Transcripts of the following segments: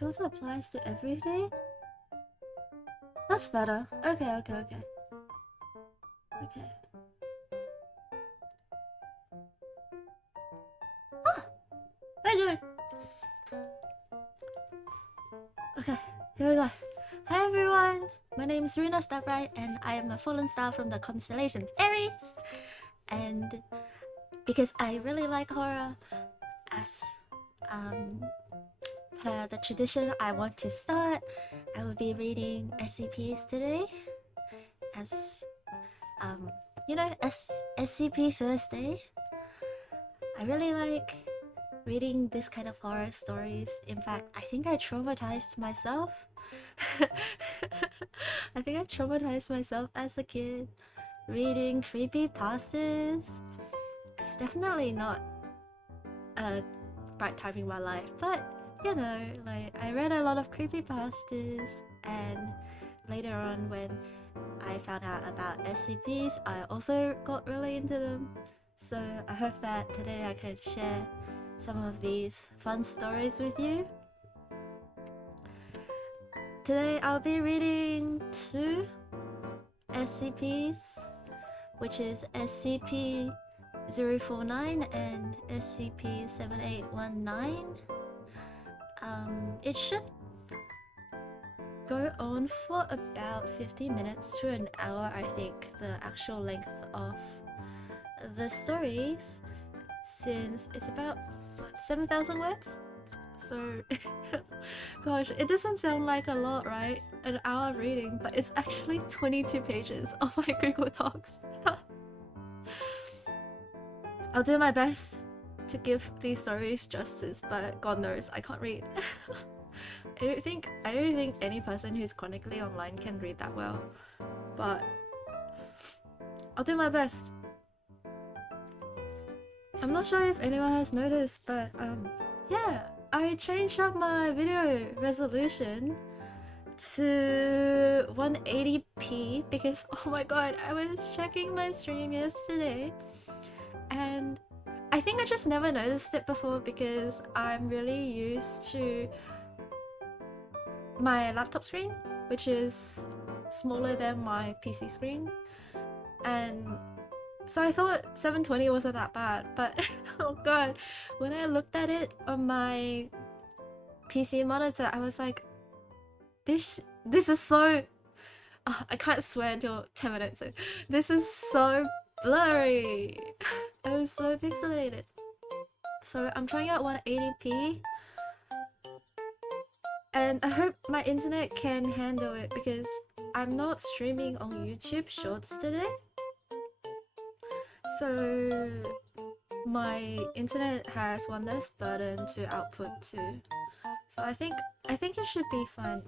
filter applies to everything? That's better. Okay. Ah! Very good! Okay, here we go. Hi everyone! My name is Ruuna Starbright and I am a fallen star from the constellation Aries. And because I really like horror, as per the tradition I want to start, I will be reading SCPs today. As you know, SCP Thursday. I really like reading this kind of horror stories. In fact, I think I traumatized myself. I think I traumatized myself as a kid reading creepypastas. It's definitely not a bright time in my life, but you know, like I read a lot of creepypastas, and later on when I found out about SCPs, I also got really into them. So I hope that today I can share some of these fun stories with you. Today I'll be reading 2 SCPs, which is SCP-049 and SCP-7819. It should go on for about 50 minutes to an hour, I think, the actual length of the stories, since it's about, what, 7,000 words? So, gosh, it doesn't sound like a lot, right? An hour reading, but it's actually 22 pages of my Google Docs. I'll do my best to give these stories justice, but God knows I can't read. I don't think any person who's chronically online can read that well, but I'll do my best. I'm not sure if anyone has noticed, but yeah, I changed up my video resolution to 180p because, oh my god, I was checking my stream yesterday and I think I just never noticed it before because I'm really used to my laptop screen, which is smaller than my PC screen, and so I thought 720 wasn't that bad, but oh god, when I looked at it on my PC monitor, I was like, this is so... I can't swear until 10 minutes in. This is so blurry. It was so pixelated. So I'm trying out 180p. And I hope my internet can handle it because I'm not streaming on YouTube Shorts today. So my internet has one less button to output to. So I think it should be fine.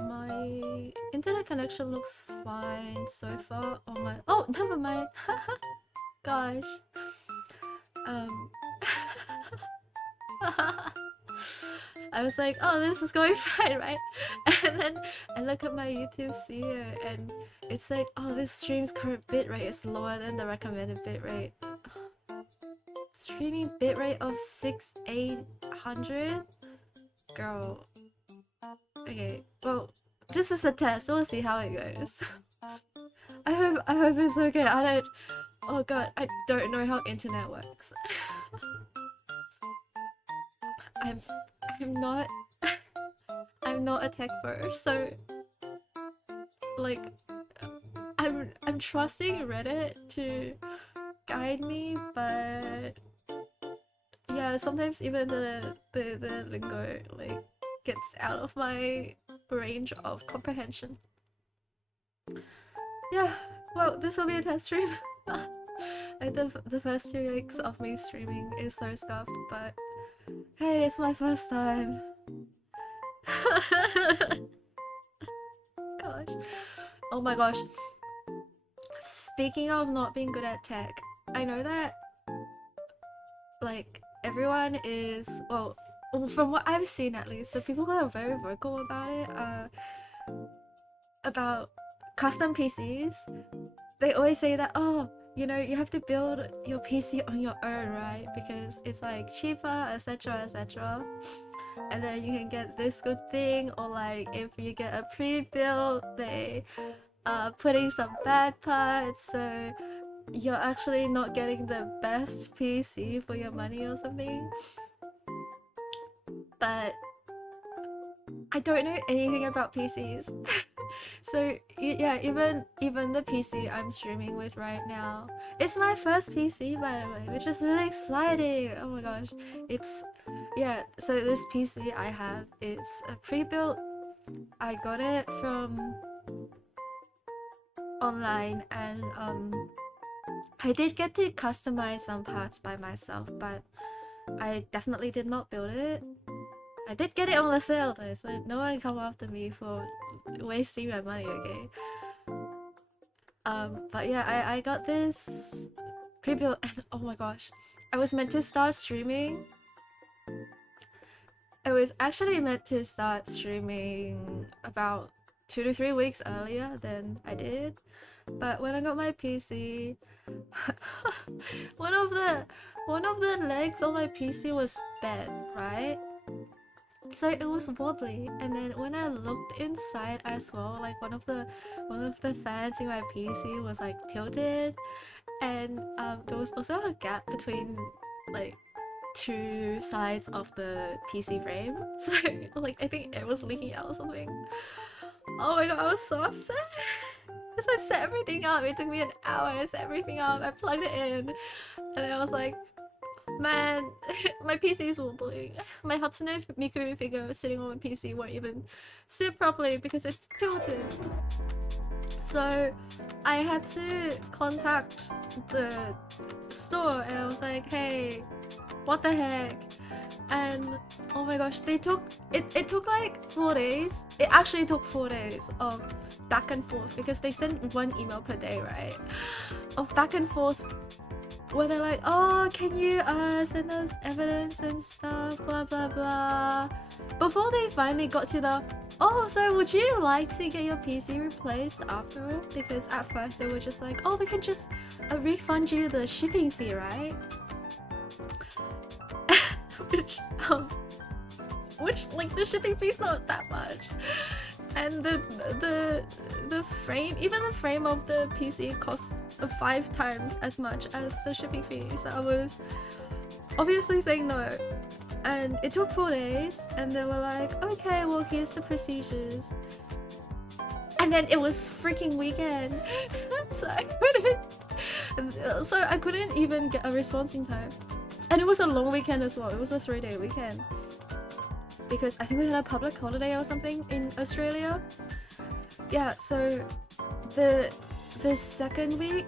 My internet connection looks fine so far on my... Oh, never mind. Gosh. I was like, oh, this is going fine, right? And then I look at my YouTube studio and it's like, oh, this stream's current bitrate is lower than the recommended bitrate. Streaming bitrate of 6800? Girl. Okay, well, this is a test. We'll see how it goes. I hope it's okay. Oh god, I don't know how internet works. I'm not a tech pro, so like I'm trusting Reddit to guide me, but yeah, sometimes even the lingo like gets out of my range of comprehension. Yeah, well, this will be a test stream. Like the first 2 weeks of me streaming is so scuffed, but hey, it's my first time. Gosh. Oh my gosh. Speaking of not being good at tech, I know that like everyone is, well, from what I've seen at least, the people who are very vocal about it, about custom PCs, they always say that, oh, you know, you have to build your PC on your own, right? Because it's like cheaper, etc, etc. And then you can get this good thing, or like if you get a pre-built, they putting some bad parts, so you're actually not getting the best PC for your money or something. But I don't know anything about PCs. So yeah, even the PC I'm streaming with right now, it's my first PC, by the way, which is really exciting. Oh my gosh. It's, yeah, so this PC I have, it's a pre-built. I got it from online, and I did get to customize some parts by myself, but I definitely did not build it. I did get it on the sale though, so no one come after me for wasting my money, okay? But yeah, I got this pre-built, and oh my gosh, I was meant to start streaming. I was actually meant to start streaming about 2 to 3 weeks earlier than I did. But when I got my PC, one of the legs on my PC was bent, right? So it was wobbly, and then when I looked inside as well, like one of the fans in my PC was like tilted, and there was also a gap between like 2 sides of the PC frame. So like I think air was leaking out or something. Oh my god, I was so upset. Because I set everything up. It took me an hour to set everything up. I plugged it in, and I was like, man, my PC is wobbling. My Hatsune Miku figure sitting on my PC won't even sit properly because it's tilted. So I had to contact the store, and I was like, hey, what the heck? And oh my gosh, they took it took like 4 days. It actually took 4 days of back and forth, because they sent 1 email per day, right? Of back and forth, where they're like, oh, can you send us evidence and stuff, blah blah blah, before they finally got to the, oh, so would you like to get your PC replaced after all? Because at first they were just like, oh, we can just refund you the shipping fee, right? which like the shipping fee's not that much, and the frame, even the frame of the PC costs 5 times as much as the shipping fee. So I was obviously saying no, and it took 4 days, and they were like, okay, well, here's the procedures. And then it was freaking weekend. So I couldn't even get a response in time. And it was a long weekend as well. It was a 3-day weekend, because I think we had a public holiday or something in Australia. Yeah, so the second week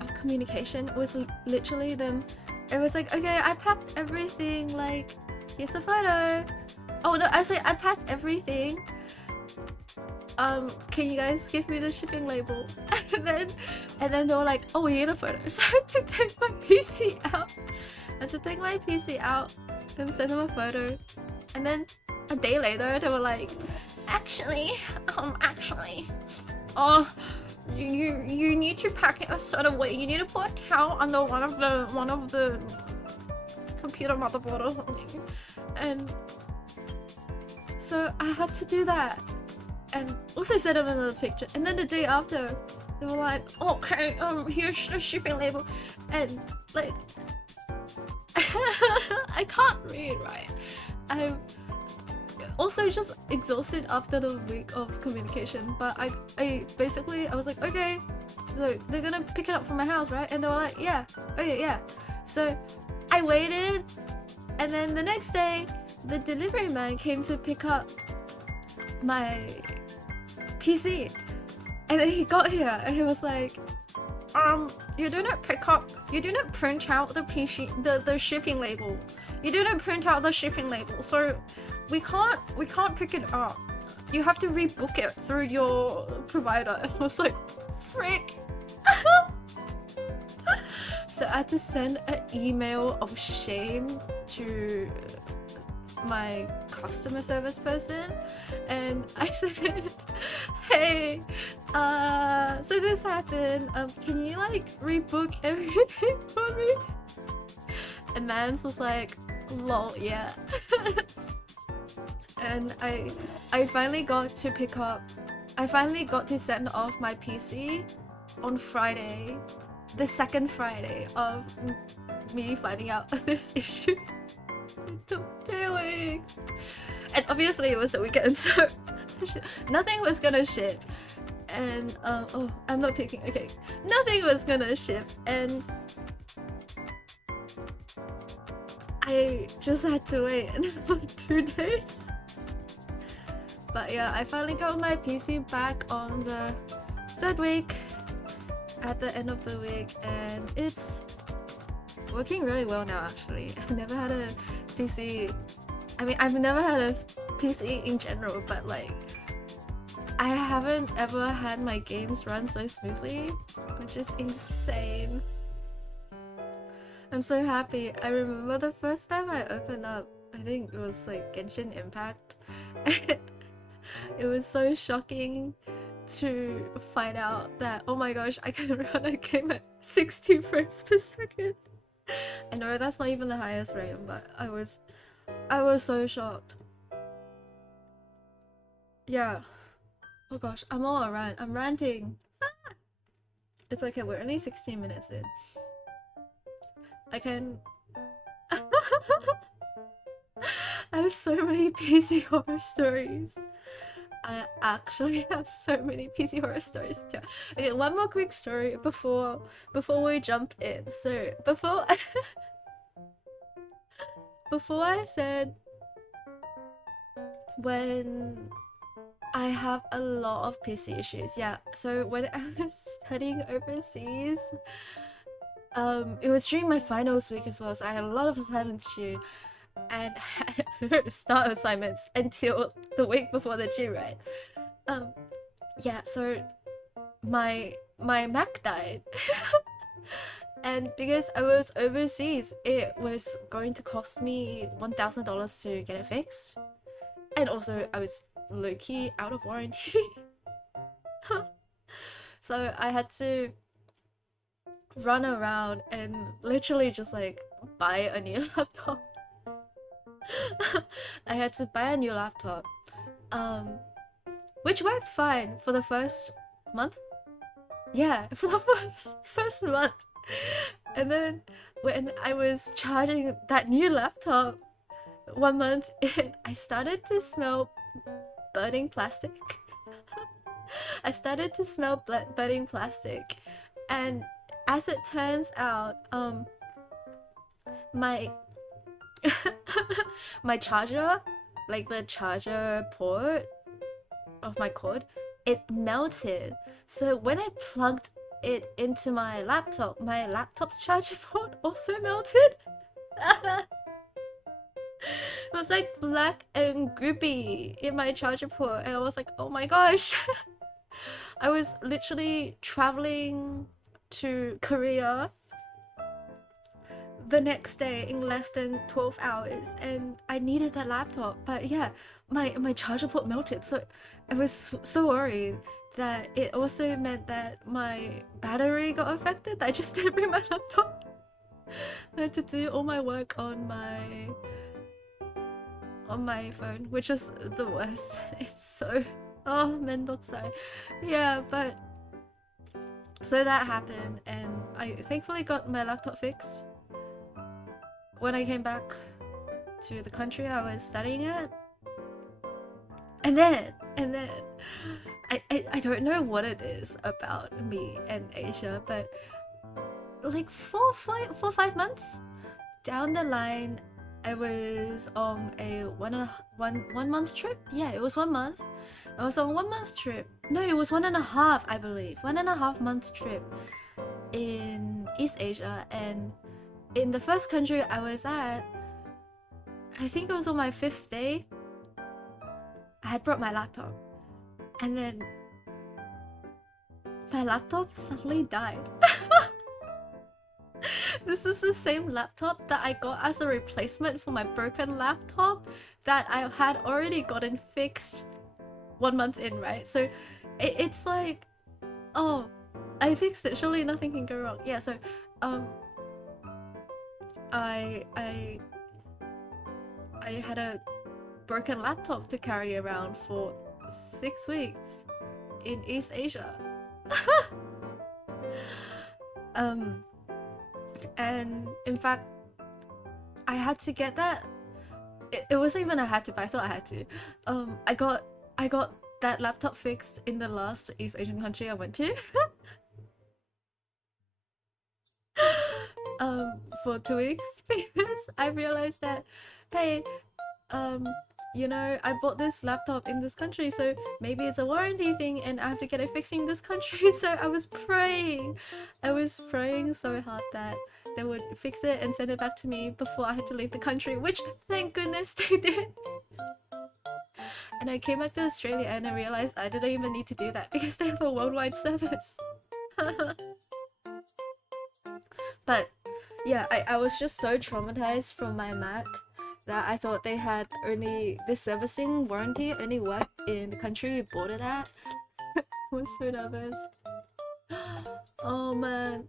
of communication was literally them. It was like, okay, I packed everything, like, here's a photo. Oh no, actually I packed everything. Can you guys give me the shipping label? And then they were like, oh, we need a photo. So I had to take my PC out. And send them a photo. And then a day later they were like, actually, you need to pack it a certain way. You need to put a towel under one of the computer motherboard or something. And so I had to do that, and also send them another picture. And then the day after, they were like, okay, here's the shipping label. And like, I can't read, right? I'm also just exhausted after the week of communication, but I basically, I was like, okay, so they're gonna pick it up from my house, right? And they were like, yeah, okay, yeah. So I waited, and then the next day the delivery man came to pick up my PC, and then he got here and he was like, you do not print out the PC, the shipping label. You didn't print out the shipping label, so we can't pick it up. You have to rebook it through your provider. And I was like, frick. So I had to send an email of shame to my customer service person, and I said, hey, so this happened, can you like rebook everything for me? And Mans was like, lol, yeah. And I finally got to pick up, I finally got to send off my PC on Friday, the second Friday of me finding out of this issue. It took 2 weeks. And obviously it was the weekend, so nothing was gonna ship. And oh, I'm not picking, okay. Nothing was gonna ship, and I just had to wait for 2 days. But yeah, I finally got my PC back on the 3rd week, at the end of the week, and it's working really well now actually. I've never had a PC, I mean I've never had a PC in general, but like I haven't ever had my games run so smoothly, which is insane. I'm so happy. I remember the first time I opened up, I think it was like Genshin Impact. It was so shocking to find out that, oh my gosh, I can run a game at 60 frames per second. I know that's not even the highest rate, but I was so shocked. Yeah. Oh gosh, I'm all around. I'm ranting. It's okay, we're only 16 minutes in. I can... I have so many PC horror stories. I actually have so many PC horror stories. Yeah. Okay, one more quick story before we jump in. So before I said when I have a lot of PC issues. Yeah. So when I was studying overseas, it was during my finals week as well. So I had a lot of assignments due. And I didn't start assignments until the week before the due, right? Yeah, so my Mac died. And because I was overseas, it was going to cost me $1,000 to get it fixed. And also, I was low-key out of warranty. So I had to run around and literally just like buy a new laptop. I had to buy a new laptop, which worked fine for the first month. Yeah, for the first month. And then when I was charging that new laptop 1 month in, I started to smell burning plastic. I started to smell burning plastic, and as it turns out, my my charger, like the charger port of my cord, it melted. So when I plugged it into my laptop's charger port also melted. It was like black and goopy in my charger port, and I was like, oh my gosh. I was literally traveling to Korea the next day in less than 12 hours, and I needed that laptop. But yeah, my charger port melted, so I was so worried that it also meant that my battery got affected. I just didn't bring my laptop. I had to do all my work on my phone, which is the worst. It's so mendokusai. Yeah, but so that happened, and I thankfully got my laptop fixed when I came back to the country I was studying at. And then I don't know what it is about me and Asia, but like 4 or 5 months down the line, I was on a one month trip. Yeah, it was 1 month. I was on 1 month trip. No, it was 1.5, I believe. 1.5 month trip in East Asia. And in the first country I was at, I think it was on my 5th day, I had brought my laptop, and then my laptop suddenly died. This is the same laptop that I got as a replacement for my broken laptop that I had already gotten fixed 1 month in, right? So it's like, oh, I fixed it, surely nothing can go wrong. Yeah, so I had a broken laptop to carry around for 6 weeks in East Asia. And in fact, I had to get that. It wasn't even I had to, but I thought I had to. I got that laptop fixed in the last East Asian country I went to. For 2 weeks because I realized that, hey, you know, I bought this laptop in this country, so maybe it's a warranty thing and I have to get it fixed in this country. So I was praying so hard that they would fix it and send it back to me before I had to leave the country, which thank goodness they did. And I came back to Australia and I realized I didn't even need to do that because they have a worldwide service. But yeah, I was just so traumatized from my Mac that I thought they had only the servicing warranty only worked in the country you bought it at. I was so nervous. Oh man.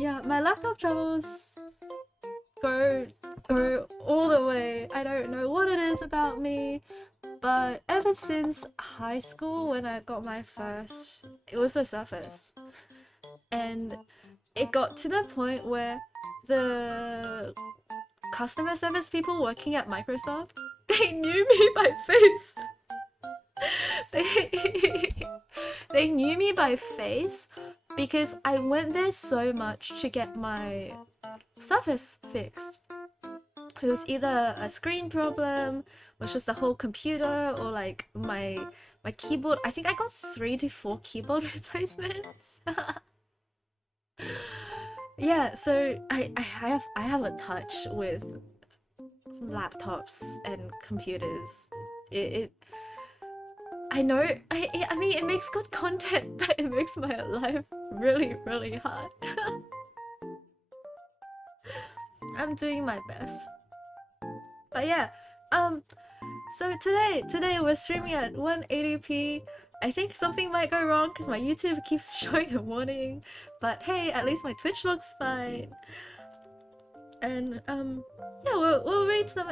Yeah, my laptop travels go all the way. I don't know what it is about me, but ever since high school when I got my first, it was the Surface. And it got to the point where the customer service people working at Microsoft, they knew me by face. They knew me by face because I went there so much to get my Surface fixed. It was either a screen problem, was just the whole computer, or like my keyboard. I think I got 3 to 4 keyboard replacements. Yeah, so I have a touch with laptops and computers. I know I mean it makes good content, but it makes my life really hard. I'm doing my best. But yeah, so today we're streaming at 180p. I think something might go wrong because my YouTube keeps showing a warning, but hey, at least my Twitch looks fine. And yeah, we'll read some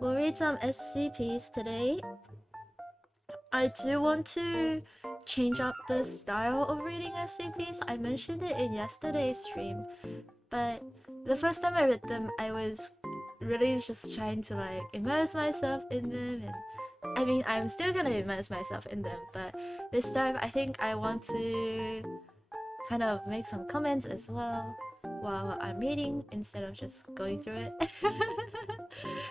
we'll read some SCPs today. I do want to change up the style of reading SCPs. I mentioned it in yesterday's stream, but the first time I read them, I was really just trying to like immerse myself in them, and I mean I'm still gonna immerse myself in them, but this time I think I want to kind of make some comments as well while I'm reading instead of just going through it.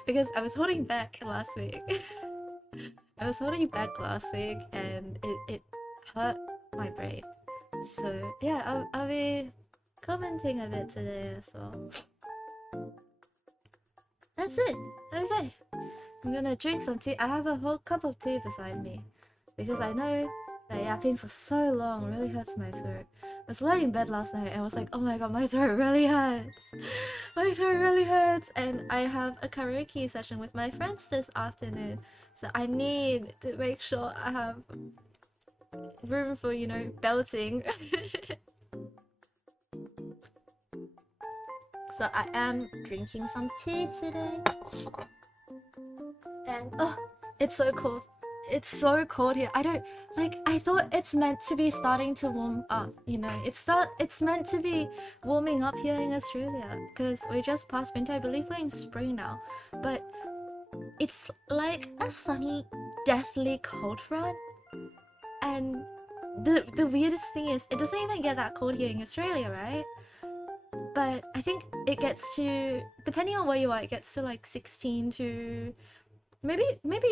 Because I was holding back last week. I was holding back last week and it hurt my brain. So yeah, I'll be commenting a bit today as well. That's it. Okay. I'm gonna drink some tea. I have a whole cup of tea beside me because I know that yapping for so long really hurts my throat. I was lying in bed last night and I was like, oh my god, my throat really hurts. My throat really hurts, and I have a karaoke session with my friends this afternoon. So I need to make sure I have room for, you know, belting. So I am drinking some tea today. And oh, it's so cold. It's so cold here. I don't like, I thought it's meant to be starting to warm up, you know. It's meant to be warming up here in Australia because we just passed winter. I believe we're in spring now. But it's like a sunny, deathly cold front. And the weirdest thing is it doesn't even get that cold here in Australia, right? But I think it gets to, depending on where you are, it gets to like 16 to maybe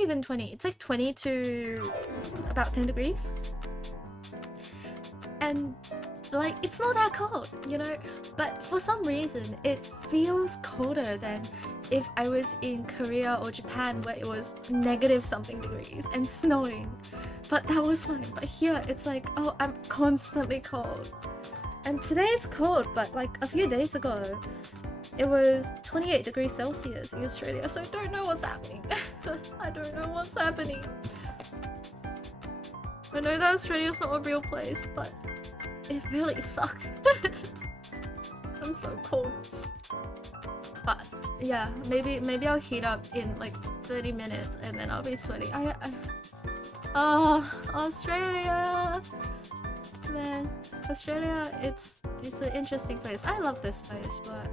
even 20. It's like 20 to about 10 degrees. And like, it's not that cold, you know? But for some reason, it feels colder than if I was in Korea or Japan where it was negative something degrees and snowing. But that was fine. But here, it's like, oh, I'm constantly cold. And today is cold, but like a few days ago, it was 28 degrees Celsius in Australia, so I don't know what's happening. I don't know what's happening. I know that Australia's not a real place, but it really sucks. I'm so cold. But yeah, maybe I'll heat up in like 30 minutes and then I'll be sweating. Oh, Australia! Man, Australia, it's an interesting place. I love this place, but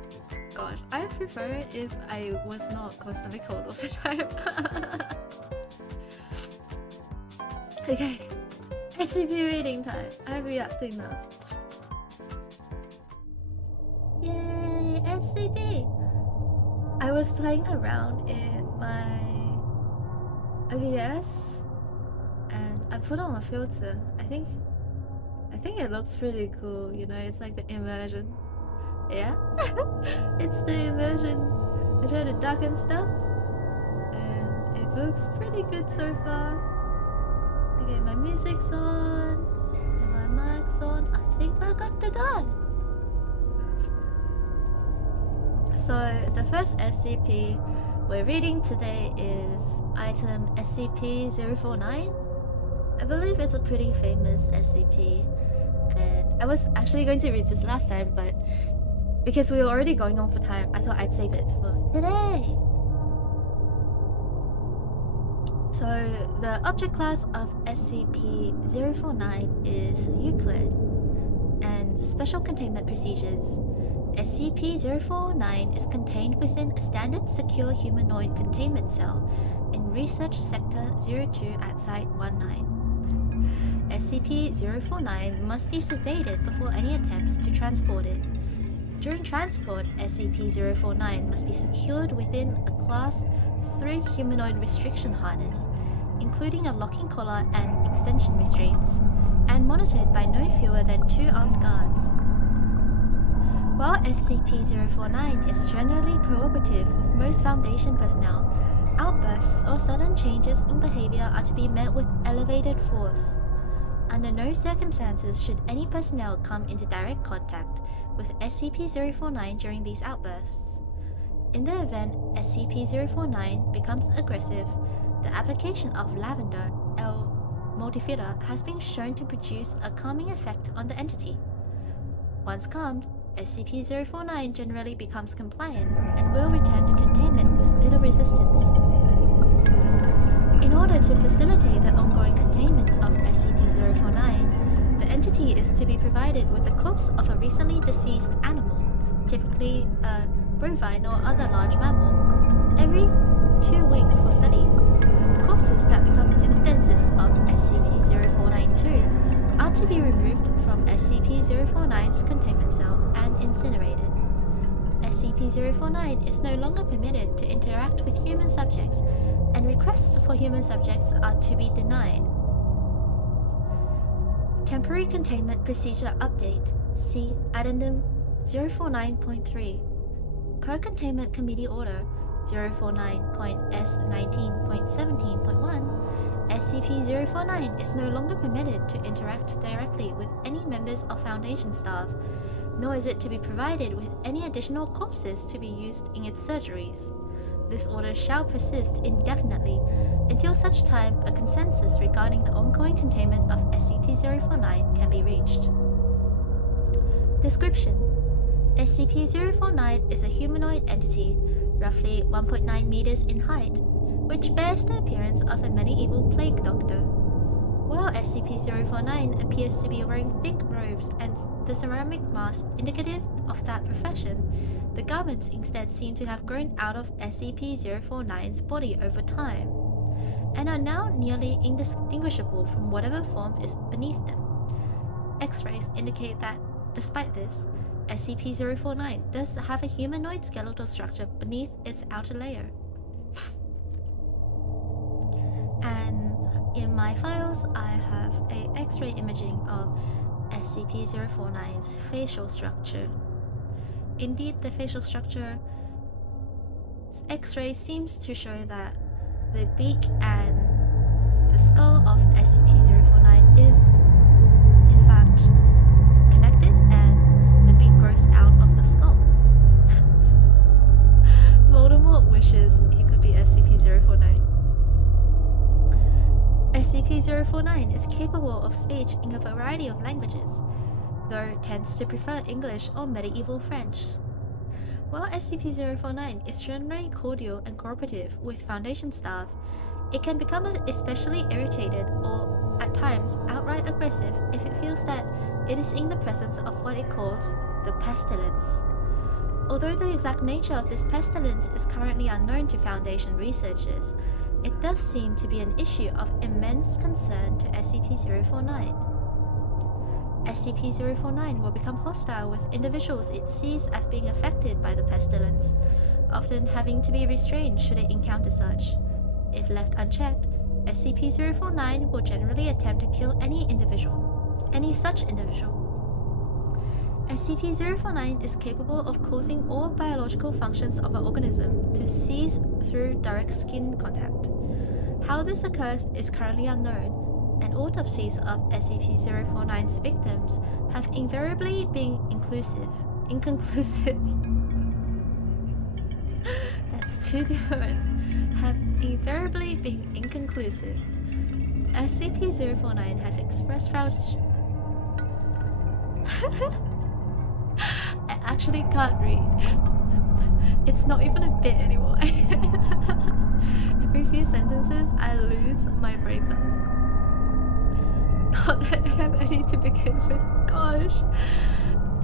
gosh, I prefer it if I was not constantly cold all the time. Okay, SCP reading time. I'm reacting now. Yay, SCP! I was playing around in my OBS and I put on a filter. I think it looks really cool, you know, it's like the immersion. Yeah? It's the immersion. I tried to darken stuff and it looks pretty good so far. Okay, my music's on and my mic's on. I think I got the gun. So the first SCP we're reading today is item SCP-049. I believe it's a pretty famous SCP, and I was actually going to read this last time, but because we were already going on for time, I thought I'd save it for today. So the object class of SCP-049 is Euclid, and special containment procedures. SCP-049 is contained within a standard secure humanoid containment cell in Research Sector 02 at Site-19. SCP-049 must be sedated before any attempts to transport it. During transport, SCP-049 must be secured within a Class 3 humanoid restriction harness, including a locking collar and extension restraints, and monitored by no fewer than 2 armed guards. While SCP-049 is generally cooperative with most Foundation personnel, outbursts or sudden changes in behavior are to be met with elevated force. Under no circumstances should any personnel come into direct contact with SCP-049 during these outbursts. In the event SCP-049 becomes aggressive, the application of lavender, L. multifida, has been shown to produce a calming effect on the entity. Once calmed, SCP-049 generally becomes compliant and will return to containment with little resistance. In order to facilitate the ongoing containment of SCP-049, the entity is to be provided with the corpse of a recently deceased animal, typically a bovine or other large mammal, every 2 weeks for study. Corpses that become instances of SCP-049-2 are to be removed from SCP-049's containment cell and incinerated. SCP-049 is no longer permitted to interact with human subjects, and requests for human subjects are to be denied. Temporary Containment Procedure Update. See Addendum 049.3. Per Containment Committee Order 049.S19.17.1, SCP-049 is no longer permitted to interact directly with any members of Foundation staff, nor is it to be provided with any additional corpses to be used in its surgeries. This order shall persist indefinitely until such time a consensus regarding the ongoing containment of SCP-049 can be reached. Description: SCP-049 is a humanoid entity, roughly 1.9 meters in height, which bears the appearance of a medieval plague doctor. While SCP-049 appears to be wearing thick robes and the ceramic mask indicative of that profession, the garments instead seem to have grown out of SCP-049's body over time, and are now nearly indistinguishable from whatever form is beneath them. X-rays indicate that, despite this, SCP-049 does have a humanoid skeletal structure beneath its outer layer. And in my files, I have a X-ray imaging of SCP-049's facial structure. Indeed, the facial structure X-ray seems to show that the beak and the skull of SCP-049 is, in fact, connected, and the beak grows out of the skull. Voldemort wishes he could be SCP-049. SCP-049 is capable of speech in a variety of languages, though tends to prefer English or medieval French. While SCP-049 is generally cordial and cooperative with Foundation staff, it can become especially irritated or, at times, outright aggressive if it feels that it is in the presence of what it calls the pestilence. Although the exact nature of this pestilence is currently unknown to Foundation researchers, it does seem to be an issue of immense concern to SCP-049. SCP-049 will become hostile with individuals it sees as being affected by the pestilence, often having to be restrained should it encounter such. If left unchecked, SCP-049 will generally attempt to kill any such individual. SCP-049 is capable of causing all biological functions of an organism to cease through direct skin contact. How this occurs is currently unknown, and autopsies of SCP-049's victims have invariably been inconclusive. That's two different words. Have invariably been inconclusive. SCP-049 has expressed frustration. I actually can't read. It's not even a bit anymore. Every few sentences, I lose my brain cells. Not that I have any to begin with. Gosh.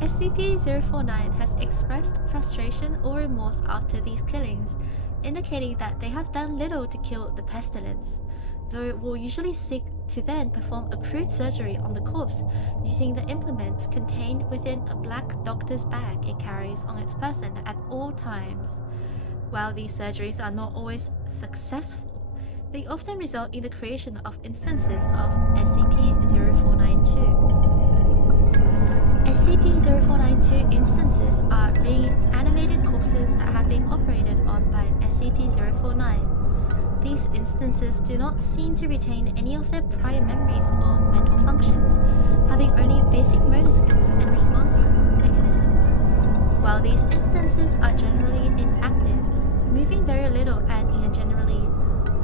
SCP-049 has expressed frustration or remorse after these killings, indicating that they have done little to kill the pestilence, though it will usually seek to then perform a crude surgery on the corpse using the implements contained within a black doctor's bag it carries on its person at all times. While these surgeries are not always successful, they often result in the creation of instances of SCP-0492. SCP-0492 instances are reanimated corpses that have been operated on by SCP-049. These instances do not seem to retain any of their prior memories or mental functions, having only basic motor skills and response mechanisms. While these instances are generally inactive, moving very little and in a generally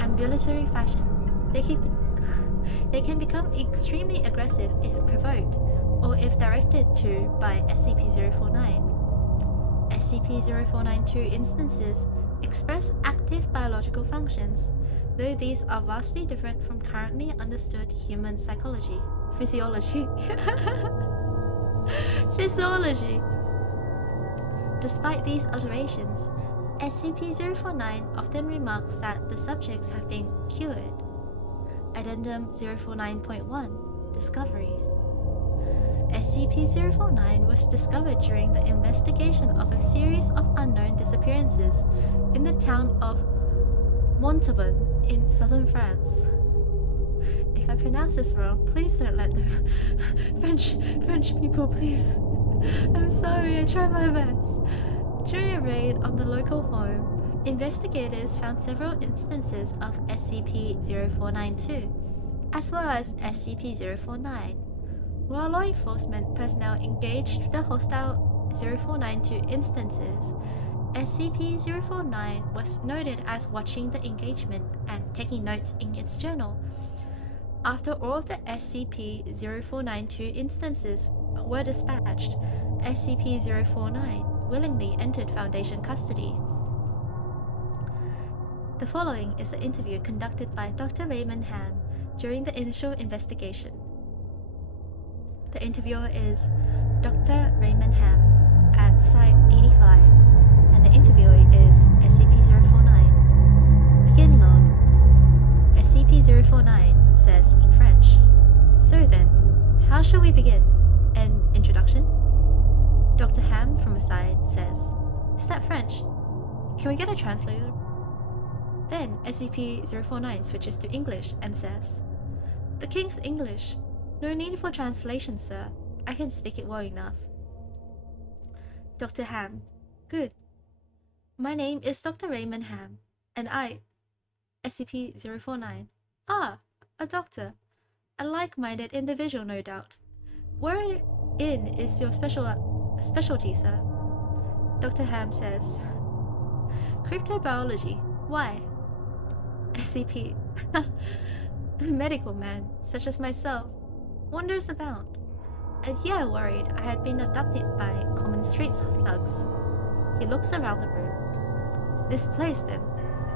ambulatory fashion, they can become extremely aggressive if provoked, or if directed to by SCP-049. SCP-0492 instances express active biological functions, though these are vastly different from currently understood human physiology. Despite these alterations, SCP-049 often remarks that the subjects have been cured. Addendum 049.1 Discovery. SCP-049 was discovered during the investigation of a series of unknown disappearances in the town of Montauban in southern France. If I pronounce this wrong, please don't let the French people, please. I'm sorry, I try my best. During a raid on the local home, investigators found several instances of SCP-0492, as well as SCP-049. While law enforcement personnel engaged the hostile 049-2 instances, SCP-049 was noted as watching the engagement and taking notes in its journal. After all of the SCP-0492 instances were dispatched, SCP-049 willingly entered Foundation custody. The following is an interview conducted by Dr. Raymond Ham during the initial investigation. The interviewer is Dr. Raymond Ham at Site 85, and the interviewee is SCP-049. Begin log. SCP-049 says in French, "So then, how shall we begin? An introduction?" Dr. Ham from aside says, "Is that French? Can we get a translator?" Then SCP-049 switches to English and says, "The King's English. No need for translation, sir. I can speak it well enough. Dr. Ham. Good. My name is Dr. Raymond Ham, and I... SCP-049. Ah, a doctor. A like-minded individual, no doubt. Wherein is your specialty, sir? Dr. Ham says. Cryptobiology. Why? SCP. A medical man, such as myself, wanders abound. And yeah, worried I had been abducted by common street thugs. He looks around the room. This place, then.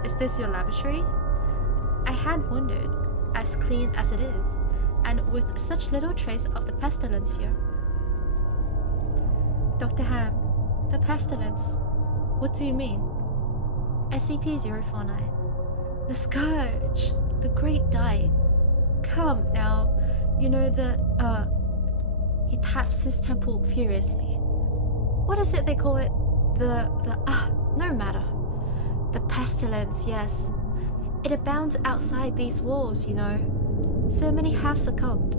Is this your laboratory? I had wondered, as clean as it is, and with such little trace of the pestilence here. Dr. Ham, the pestilence. What do you mean? SCP-049. The scourge. The great dying. Come now. You know the, He taps his temple furiously. What is it they call it? No matter. The pestilence, yes. It abounds outside these walls, you know. So many have succumbed,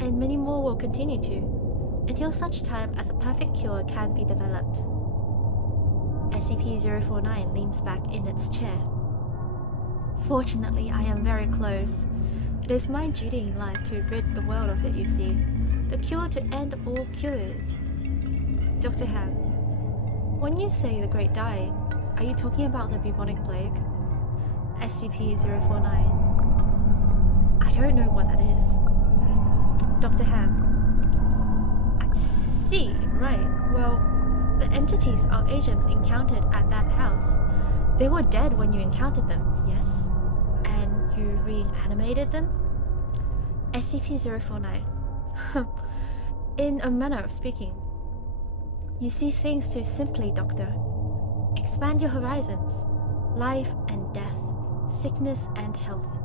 and many more will continue to, until such time as a perfect cure can be developed. SCP-049 leans back in its chair. Fortunately, I am very close. It is my duty in life to rid the world of it, you see. The cure to end all cures. Dr. Ham, when you say the Great Dying, are you talking about the bubonic plague? SCP-049. I don't know what that is. Dr. Ham. I see, right. Well, the entities our agents encountered at that house, they were dead when you encountered them, yes? And you reanimated them? SCP-049. In a manner of speaking. You see things too simply, Doctor. Expand your horizons. Life and death. Sickness and health.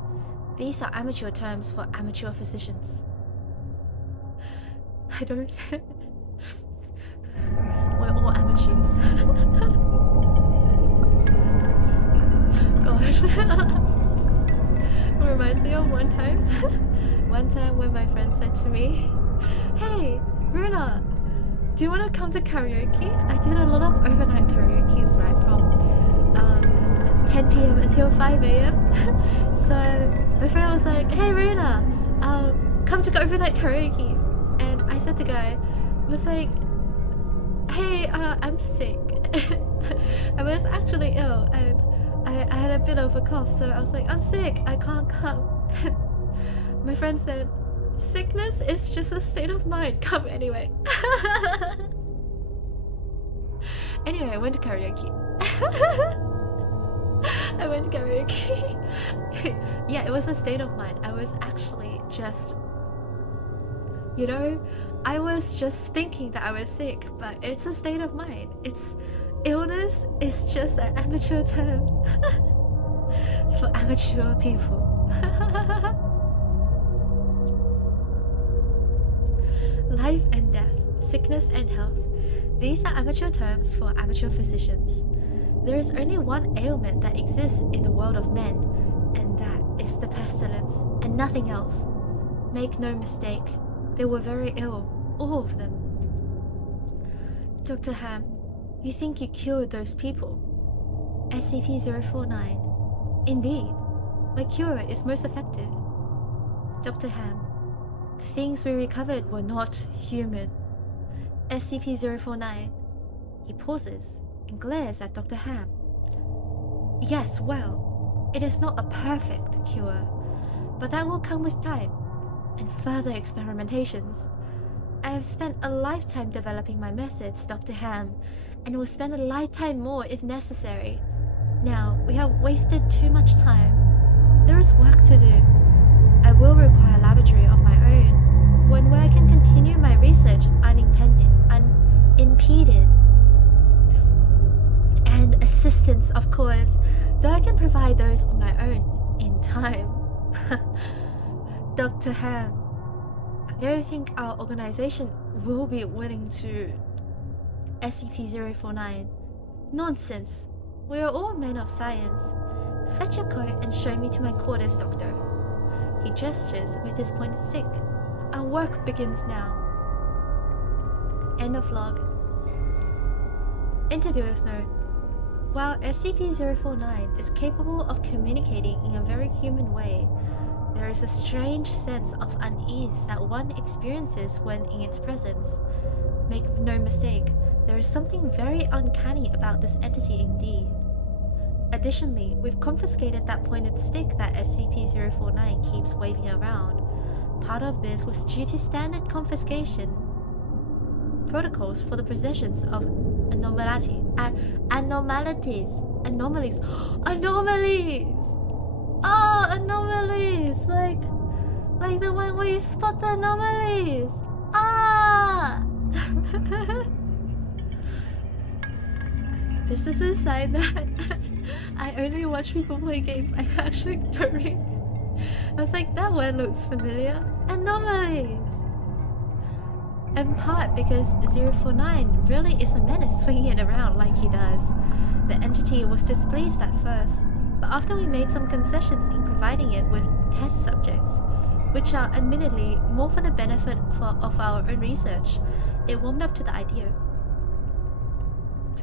These are amateur terms for amateur physicians. I don't... We're all amateurs. Gosh. It reminds me of one time when my friend said to me, "Hey, Ruuna, do you want to come to karaoke?" I did a lot of overnight karaoke's, right, from 10 p.m. until 5 a.m. So my friend was like, "Hey Ruuna, come to overnight karaoke." And I said to the guy, I was like, "Hey, I'm sick." I was actually ill and I had a bit of a cough, so I was like, "I'm sick, I can't come." And my friend said, "Sickness is just a state of mind, come anyway." Anyway, I went to karaoke. I went to karaoke. Yeah, it was a state of mind. I was actually just, you know, I was just thinking that I was sick, but it's a state of mind. Illness is just an amateur term for amateur people. Life and death, sickness and health. These are amateur terms for amateur physicians. There is only one ailment that exists in the world of men, and that is the pestilence, and nothing else. Make no mistake, they were very ill, all of them. Dr. Ham, you think you cured those people? SCP-049. Indeed, my cure is most effective. Dr. Ham, the things we recovered were not human. SCP-049. He pauses and glares at Dr. Ham. Yes, well, it is not a perfect cure, but that will come with time and further experimentations. I have spent a lifetime developing my methods, Dr. Ham, and will spend a lifetime more if necessary. Now, we have wasted too much time. There is work to do. I will require a laboratory of my own, one where I can continue my research unimpeded, and assistance, of course, though I can provide those on my own in time. Dr. Ham, I don't think our organization will be willing to... SCP-049. Nonsense. We are all men of science. Fetch your coat and show me to my quarters, Doctor. He gestures with his pointed stick. Our work begins now. End of log. Interviewer's note. While SCP-049 is capable of communicating in a very human way, there is a strange sense of unease that one experiences when in its presence. Make no mistake, there is something very uncanny about this entity indeed. Additionally, we've confiscated that pointed stick that SCP-049 keeps waving around. Part of this was due to standard confiscation protocols for the possessions of anomalies. Oh, anomalies! Like the one where you spot the anomalies! Ah! This is a sign that I only watch people play games. I actually don't read. I was like, that one looks familiar. Anomalies! In part because 049 really is a menace swinging it around like he does. The entity was displeased at first, but after we made some concessions in providing it with test subjects, which are admittedly more for the benefit of our own research, it warmed up to the idea.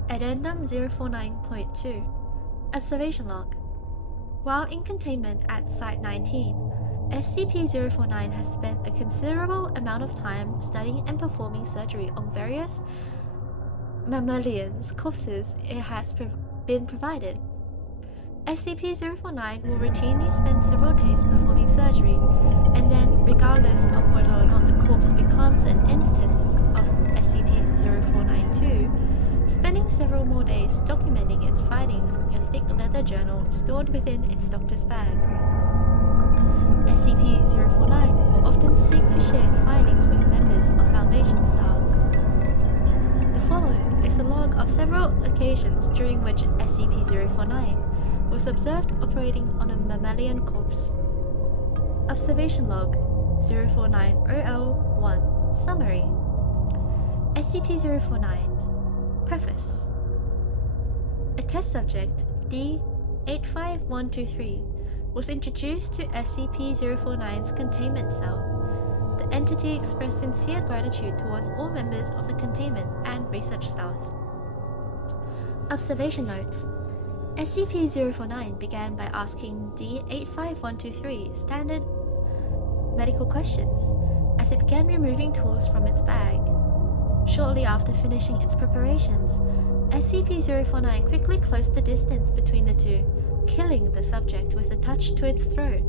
Addendum 049.2 Observation Log. While in containment at Site-19, SCP-049 has spent a considerable amount of time studying and performing surgery on various mammalians' corpses it has been provided. SCP-049 will routinely spend several days performing surgery, and then, regardless of whether or not the corpse becomes an instance of SCP-049-2, spending several more days documenting its findings in a thick leather journal stored within its doctor's bag. SCP-049 will often seek to share its findings with members of Foundation staff. The following is a log of several occasions during which SCP-049 was observed operating on a mammalian corpse. Observation Log 049-OL-1 Summary. SCP-049 Preface. A test subject, D-85123, was introduced to SCP-049's containment cell. The entity expressed sincere gratitude towards all members of the containment and research staff. Observation Notes. SCP-049 began by asking D-85123 standard medical questions as it began removing tools from its bag. Shortly after finishing its preparations, SCP-049 quickly closed the distance between the two, killing the subject with a touch to its throat.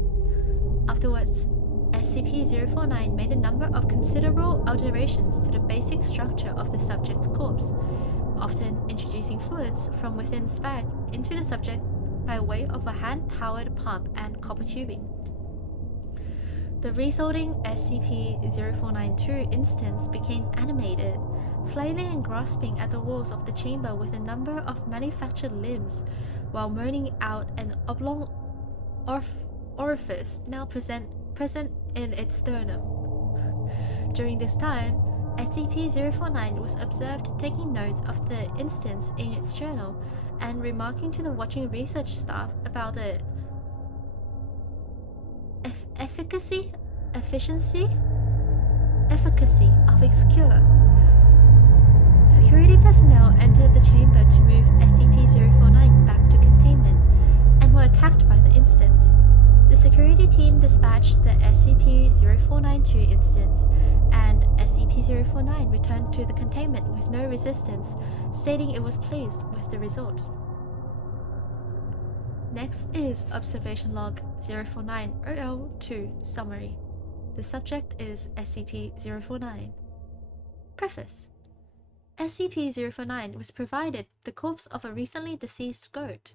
Afterwards, SCP-049 made a number of considerable alterations to the basic structure of the subject's corpse, often introducing fluids from within its bag into the subject by way of a hand-powered pump and copper tubing. The resulting SCP-049-2 instance became animated, flailing and grasping at the walls of the chamber with a number of manufactured limbs, while moaning out an oblong orifice now present in its sternum. During this time, SCP-049 was observed taking notes of the instance in its journal and remarking to the watching research staff about the efficacy of its cure. Security personnel entered the chamber to move SCP-049 back to containment and were attacked by the instance. The security team dispatched the SCP-049-2 instance, and SCP-049 returned to the containment with no resistance, stating it was pleased with the result. Next is Observation Log 049-OL-2 Summary. The subject is SCP-049. Preface. SCP-049 was provided the corpse of a recently deceased goat.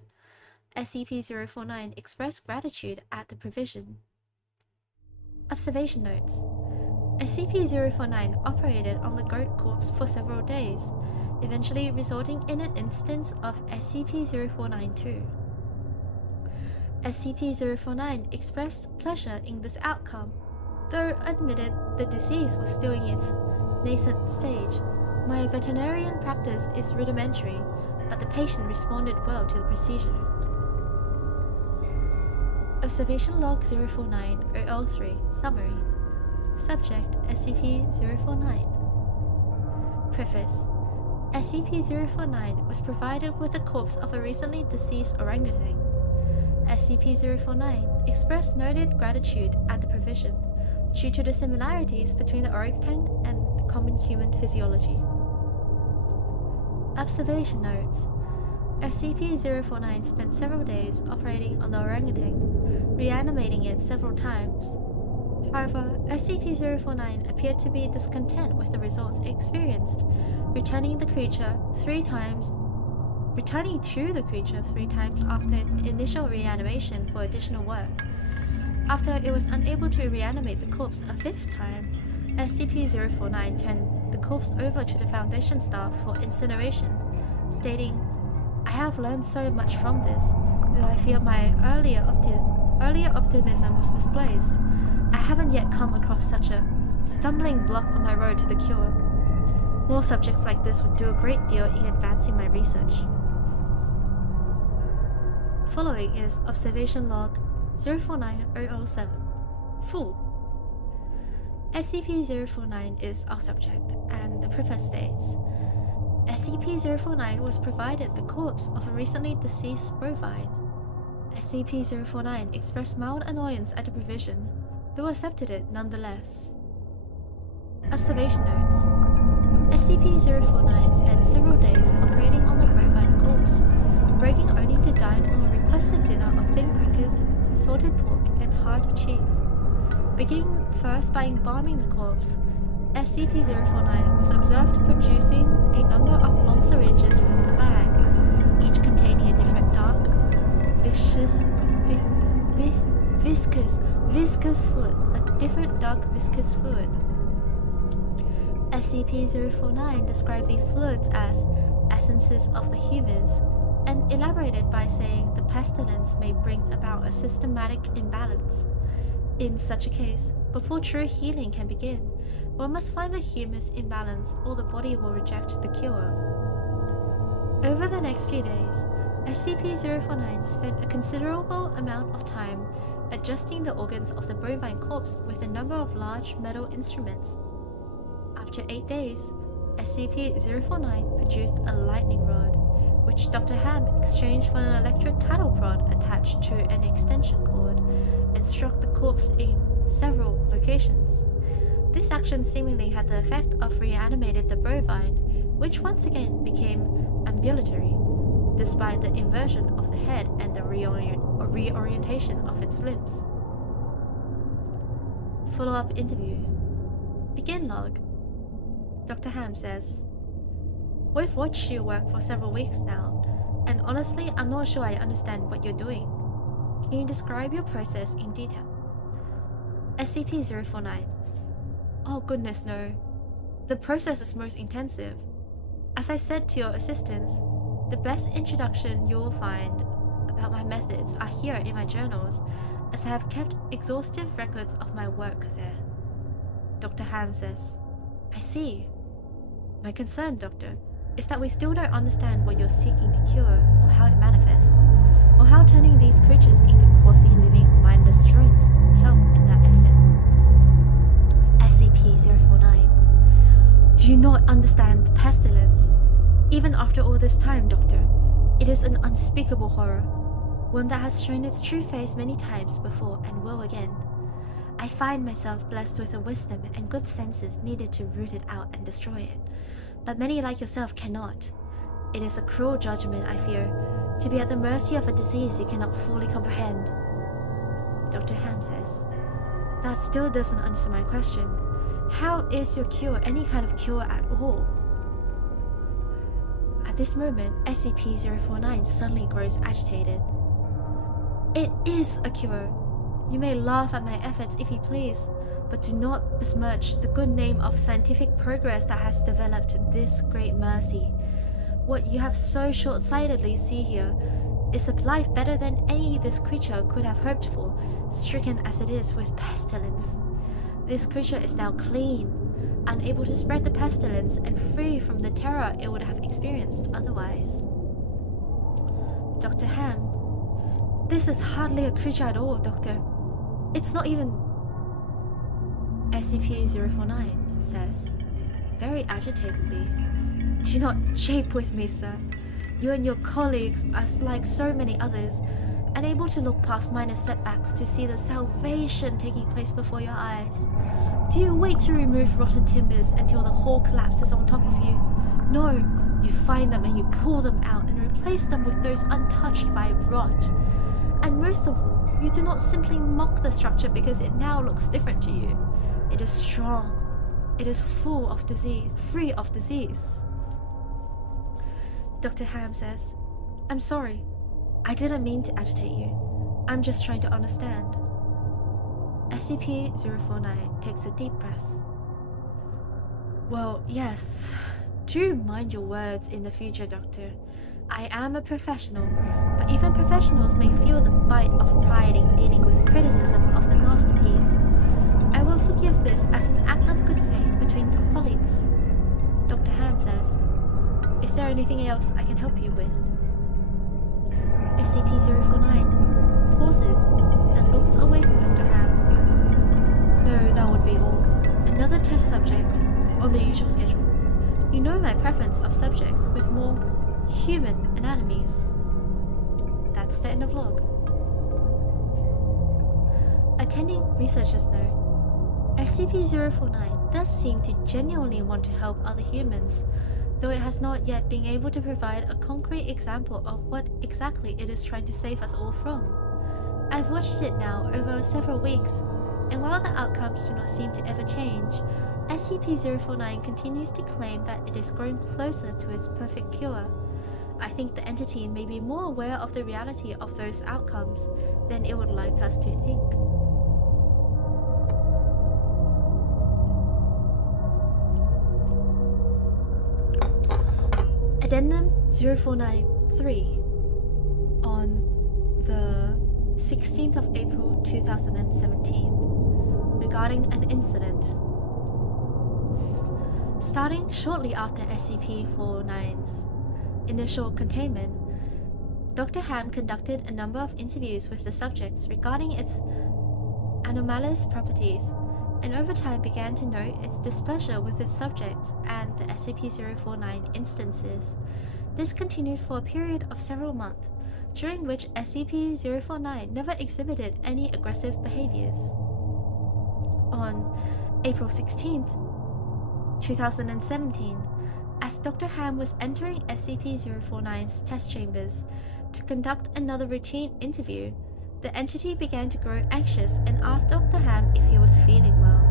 SCP-049 expressed gratitude at the provision. Observation Notes. SCP-049 operated on the goat corpse for several days, eventually resulting in an instance of SCP-049-2. SCP-049 expressed pleasure in this outcome, though admitted the disease was still in its nascent stage. My veterinarian practice is rudimentary, but the patient responded well to the procedure. Observation Log 049-OL-3 Summary. Subject SCP-049. Preface. SCP-049 was provided with the corpse of a recently deceased orangutan. SCP-049 expressed noted gratitude at the provision, due to the similarities between the orangutan and common human physiology. Observation notes. SCP-049 spent several days operating on the orangutan, reanimating it several times. However, SCP-049 appeared to be discontent with the results it experienced, returning to the creature 3 times after its initial reanimation for additional work. After it was unable to reanimate the corpse a 5th time, SCP-049 turned the corpse over to the Foundation staff for incineration, stating, "I have learned so much from this, though I feel my earlier optimism was misplaced. I haven't yet come across such a stumbling block on my road to the cure. More subjects like this would do a great deal in advancing my research." Following is Observation Log 049007. Full. SCP-049 is our subject, and the preface states, SCP-049 was provided the corpse of a recently deceased bovine. SCP-049 expressed mild annoyance at the provision, though accepted it nonetheless. Observation notes. SCP-049 spent several days operating on the bovine corpse, breaking only to dine on a requested dinner of thin crackers, salted pork, and hard cheese. Beginning first by embalming the corpse, SCP-049 was observed producing a number of long syringes from its bag, each containing a different dark, viscous fluid, SCP-049 described these fluids as essences of the humans, and elaborated by saying the pestilence may bring about a systematic imbalance. In such a case, before true healing can begin, one must find the humus imbalance or the body will reject the cure. Over the next few days, SCP-049 spent a considerable amount of time adjusting the organs of the bovine corpse with a number of large metal instruments. After 8 days, SCP-049 produced a lightning rod, which Dr. Ham exchanged for an electric cattle prod attached to an extension cord, and struck the corpse in several locations. This action seemingly had the effect of reanimating the bovine, which once again became ambulatory, despite the inversion of the head and the reorientation of its limbs. Follow-up interview. Begin log. Dr. Ham says, "We've watched you work for several weeks now, and honestly, I'm not sure I understand what you're doing. Can you describe your process in detail?" SCP-049. "Oh goodness no. The process is most intensive. As I said to your assistants, the best introduction you will find about my methods are here in my journals, as I have kept exhaustive records of my work there." Dr. Ham says, "I see. My concern, Doctor, is that we still don't understand what you're seeking to cure, or how it manifests, or how turning these creatures into quasi-living, mindless drones help in that effort." SCP-049. "Do you not understand the pestilence? Even after all this time, Doctor, it is an unspeakable horror, one that has shown its true face many times before and will again. I find myself blessed with the wisdom and good senses needed to root it out and destroy it, but many like yourself cannot. It is a cruel judgment, I fear, to be at the mercy of a disease you cannot fully comprehend." Dr. Ham says, "That still doesn't answer my question. How is your cure any kind of cure at all?" At this moment, SCP-049 suddenly grows agitated. "It is a cure. You may laugh at my efforts if you please, but do not besmirch the good name of scientific progress that has developed this great mercy. What you have so short-sightedly see here is a life better than any this creature could have hoped for, stricken as it is with pestilence. This creature is now clean, unable to spread the pestilence, and free from the terror it would have experienced otherwise." Dr. Ham, "This is hardly a creature at all, Doctor. It's not even..." SCP-049 says, very agitatedly, Do not jape with me, sir. You and your colleagues are like so many others, unable to look past minor setbacks to see the salvation taking place before your eyes. Do you wait to remove rotten timbers until the whole collapses on top of you? No, you find them and you pull them out and replace them with those untouched by rot. And most of all, you do not simply mock the structure because it now looks different to you. It is strong. It is full of disease, free of disease. Dr. Ham says, I'm sorry. I didn't mean to agitate you. I'm just trying to understand. SCP-049 takes a deep breath. Well, yes. Do mind your words in the future, Doctor. I am a professional, but even professionals may feel the bite of pride in dealing with criticism of the masterpiece. I will forgive this as an act of good faith between colleagues. Dr. Ham says, is there anything else I can help you with? SCP-049 pauses and looks away from Dr. Ham. No, that would be all. Another test subject on the usual schedule. You know my preference of subjects with more human anatomies. That's the end of log. Attending researchers note, SCP-049 does seem to genuinely want to help other humans, though it has not yet been able to provide a concrete example of what exactly it is trying to save us all from. I've watched it now over several weeks, and while the outcomes do not seem to ever change, SCP-049 continues to claim that it is growing closer to its perfect cure. I think the entity may be more aware of the reality of those outcomes than it would like us to think. Addendum 049-3 on the 16th of April 2017 regarding an incident. Starting shortly after SCP-49's initial containment, Dr. Ham conducted a number of interviews with the subjects regarding its anomalous properties, and over time began to note its displeasure with its subjects and the SCP-049 instances. This continued for a period of several months, during which SCP-049 never exhibited any aggressive behaviors. On April 16th, 2017, as Dr. Ham was entering SCP-049's test chambers to conduct another routine interview, the entity began to grow anxious and asked Dr. Ham if he was feeling well.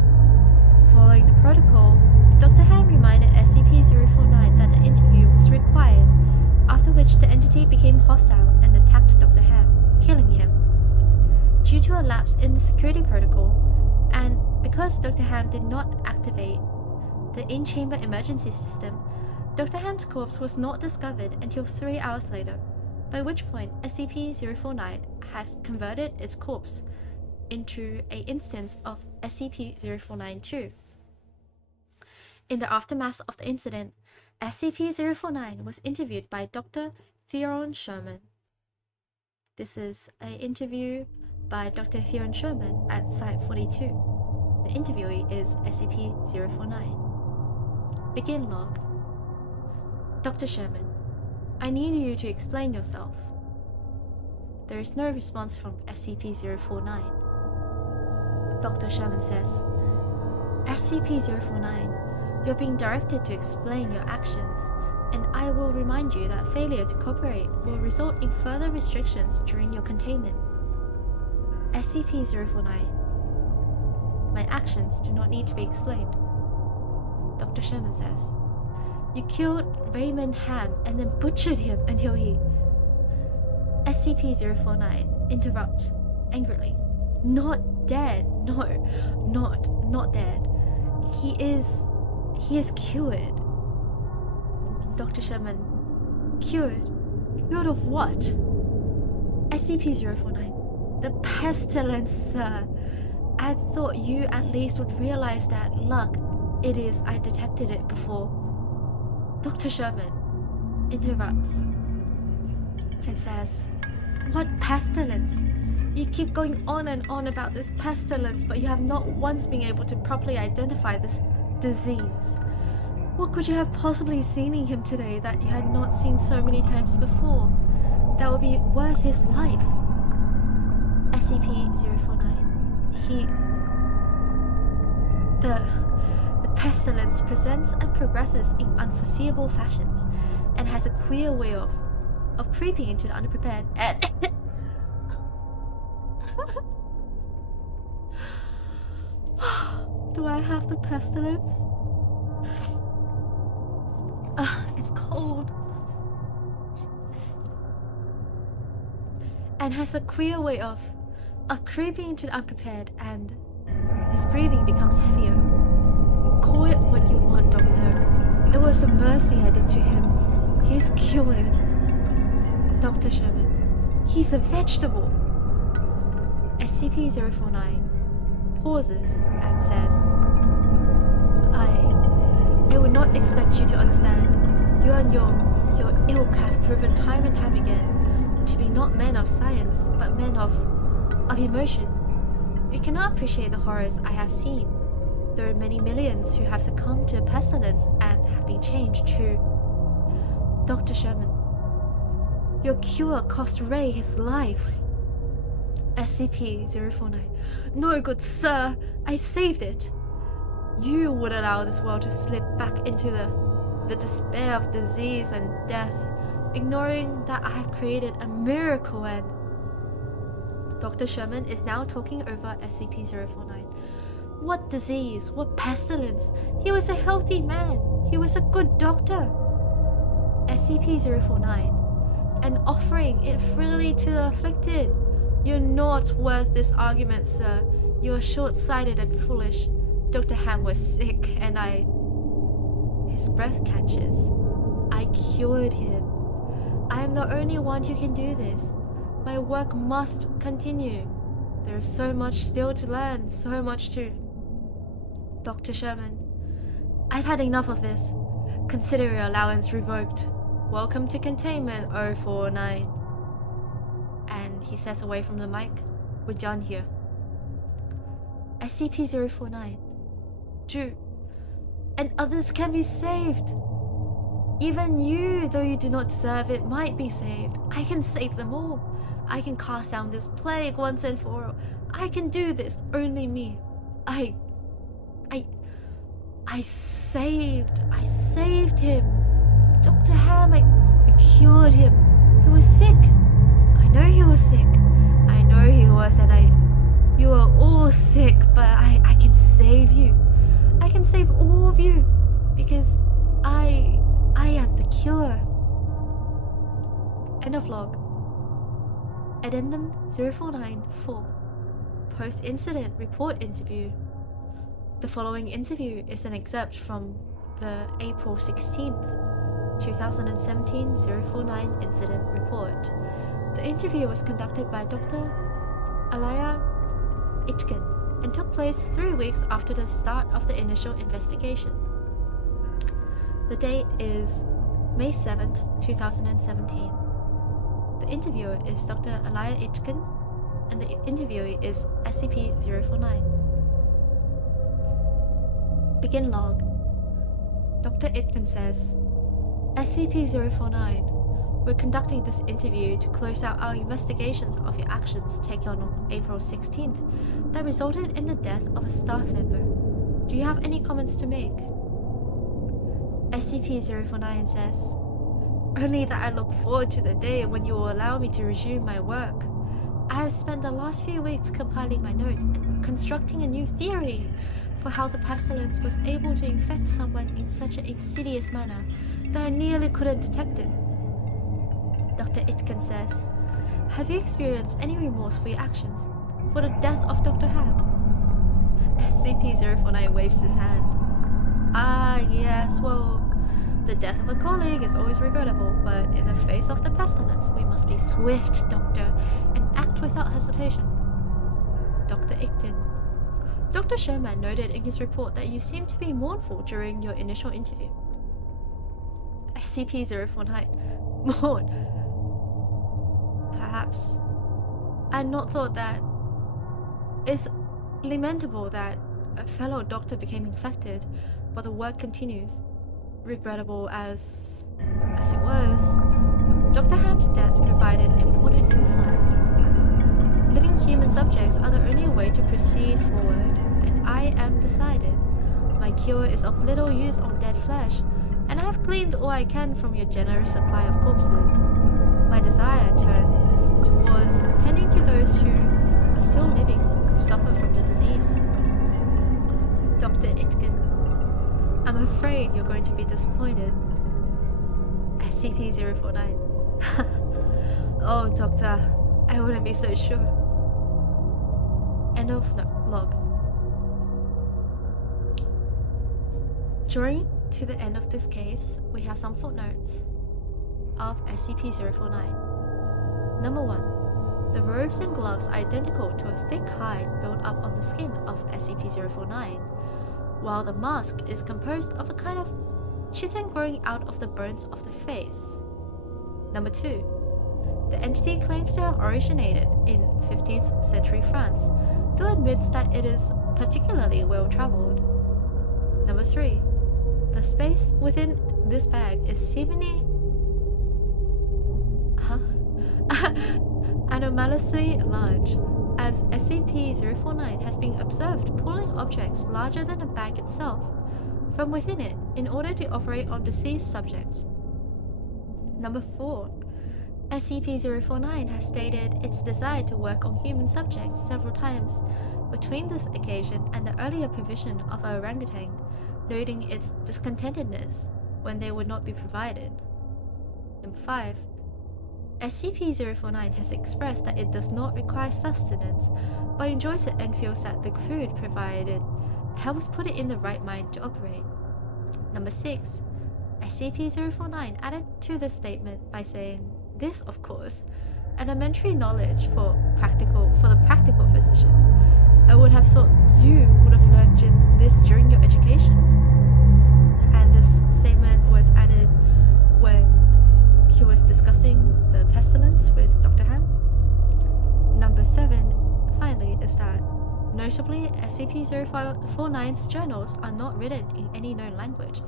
Following the protocol, Dr. Ham reminded SCP-049 that the interview was required, after which the entity became hostile and attacked Dr. Ham, killing him. Due to a lapse in the security protocol, and because Dr. Ham did not activate the in-chamber emergency system, Dr. Ham's corpse was not discovered until 3 hours later, by which point SCP-049 has converted its corpse into an instance of SCP-049-2. In the aftermath of the incident, SCP-049 was interviewed by Dr. Theron Sherman. This is an interview by Dr. Theron Sherman at Site 42. The interviewee is SCP-049. Begin log. Dr. Sherman, I need you to explain yourself. There is no response from SCP-049. Dr. Sherman says, SCP-049, you're being directed to explain your actions, and I will remind you that failure to cooperate will result in further restrictions during your containment. SCP-049, my actions do not need to be explained. Dr. Sherman says, you killed Raymond Ham and then butchered him until he... SCP-049 interrupts angrily. Not dead. No, not dead. He is cured. Dr. Sherman, cured? Cured of what? SCP-049, the pestilence, sir. I thought you at least would realize that. Luck, it is, I detected it before. Dr. Sherman interrupts and says, what pestilence? You keep going on and on about this pestilence, but you have not once been able to properly identify this disease. What could you have possibly seen in him today that you had not seen so many times before that would be worth his life? SCP-049. The pestilence presents and progresses in unforeseeable fashions and has a queer way of creeping into the unprepared and do I have the pestilence? It's cold. And has a queer way of creeping into the unprepared, and his breathing becomes heavier. Call it what you want, Doctor. It was a mercy I did to him. He's cured. Dr. Sherman, he's a vegetable. SCP-049 pauses and says, I would not expect you to understand. You and your ilk have proven time and time again to be not men of science, but men of emotion. You cannot appreciate the horrors I have seen. There are many millions who have succumbed to the pestilence and have been changed to Dr. Sherman. Your cure cost Ray his life. SCP-049. No, good sir, I saved it. You would allow this world to slip back into the despair of disease and death, ignoring that I have created a miracle. And Dr. Sherman is now talking over SCP-049. What disease? What pestilence? He was a healthy man. He was a good doctor. SCP-049. And offering it freely to the afflicted. You're not worth this argument, sir. You are short-sighted and foolish. Dr. Ham was sick, and his breath catches. I cured him. I am the only one who can do this. My work must continue. There is so much still to learn, so much to... Dr. Sherman, I've had enough of this. Consider your allowance revoked. Welcome to Containment 049. And he says away from the mic, we're done here. SCP-049. Drew. And others can be saved. Even you, though you do not deserve it, might be saved. I can save them all. I can cast down this plague once and for all. I can do this. Only me. I saved him. Dr. Ham, I cured him. He was sick. I know he was sick. I know he was, and you are all sick, but I can save you. I can save all of you, because I am the cure. End of log. Addendum 049-4. Post-incident report interview. The following interview is an excerpt from the April 16th, 2017 049 incident report. The interview was conducted by Dr. Aries Itkin and took place 3 weeks after the start of the initial investigation. The date is May 7th, 2017. The interviewer is Dr. Aries Itkin, and the interviewee is SCP-049. Begin log. Dr. Itkin says, SCP-049, we're conducting this interview to close out our investigations of your actions taken on April 16th that resulted in the death of a staff member. Do you have any comments to make? SCP-049 says, only that I look forward to the day when you will allow me to resume my work. I have spent the last few weeks compiling my notes and constructing a new theory for how the pestilence was able to infect someone in such an insidious manner that I nearly couldn't detect it. Dr. Itkin says, have you experienced any remorse for your actions, for the death of Dr. Ham? SCP-049 waves his hand. Ah, yes, well, the death of a colleague is always regrettable, but in the face of the pestilence, we must be swift, Doctor, and act without hesitation. Dr. Itkin. Dr. Sherman noted in his report that you seemed to be mournful during your initial interview. SCP-049. Mourn? Perhaps. I had not thought that. It's lamentable that a fellow doctor became infected, but the work continues. regrettable as it was, Dr. Ham's death provided important insight. Living human subjects are the only way to proceed forward, and I am decided. My cure is of little use on dead flesh, and I have gleaned all I can from your generous supply of corpses. My desire turns towards tending to those who are still living, who suffer from the disease. Dr. Itkin, I'm afraid you're going to be disappointed. SCP-049. Oh, Doctor, I wouldn't be so sure. End of log. During to the end of this case, we have some footnotes of SCP-049. Number 1. The robes and gloves are identical to a thick hide built up on the skin of SCP-049, while the mask is composed of a kind of chitin growing out of the bones of the face. Number 2. The entity claims to have originated in 15th century France, though admits that it is particularly well traveled. Number 3. The space within this bag is seemingly anomalously large, as SCP-049 has been observed pulling objects larger than the bag itself from within it in order to operate on deceased subjects. Number 4. SCP-049 has stated its desire to work on human subjects several times between this occasion and the earlier provision of a orangutan, noting its discontentedness when they would not be provided. Number 5. SCP-049 has expressed that it does not require sustenance, but enjoys it and feels that the food provided helps put it in the right mind to operate. Number 6. SCP-049 added to the statement by saying, "This, of course, elementary knowledge for the practical physician. I would have thought you would have learned this during your education." And this statement was added when he was discussing the pestilence with Dr. Ham. Number 7, finally, is that notably SCP-049's journals are not written in any known language,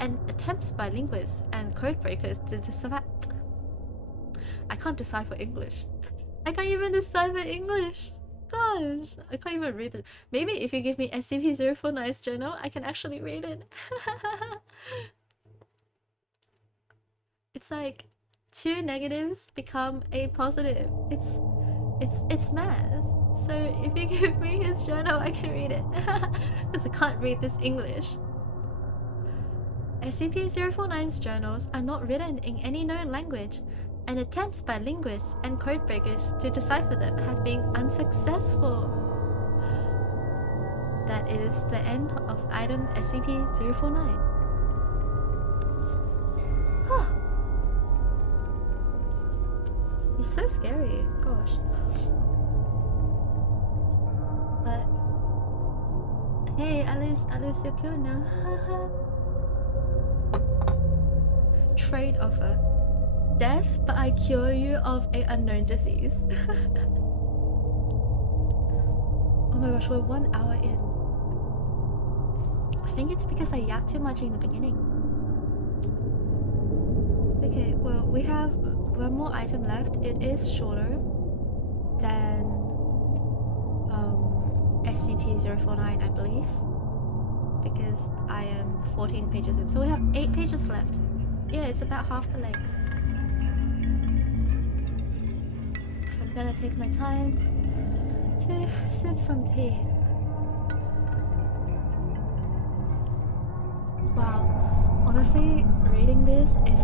and attempts by linguists and codebreakers to decipher. I can't decipher English. I can't even decipher English. Gosh, I can't even read it. Maybe if you give me SCP-049's journal, I can actually read it. It's like 2 negatives become a positive. It's math. So if you give me his journal, I can read it. Because I can't read this English. SCP-049's journals are not written in any known language, and attempts by linguists and codebreakers to decipher them have been unsuccessful. That is the end of item SCP-049. It's so scary, gosh. But hey, Alice, you're cute now. Trade offer. Death, but I cure you of an unknown disease. Oh my gosh, we're 1 hour in. I think it's because I yapped too much in the beginning. Okay, well, we have one more item left. It is shorter than SCP-049, I believe, because I am 14 pages in. So we have 8 pages left. Yeah, it's about half the length. I'm gonna take my time to sip some tea. Wow, honestly, reading this is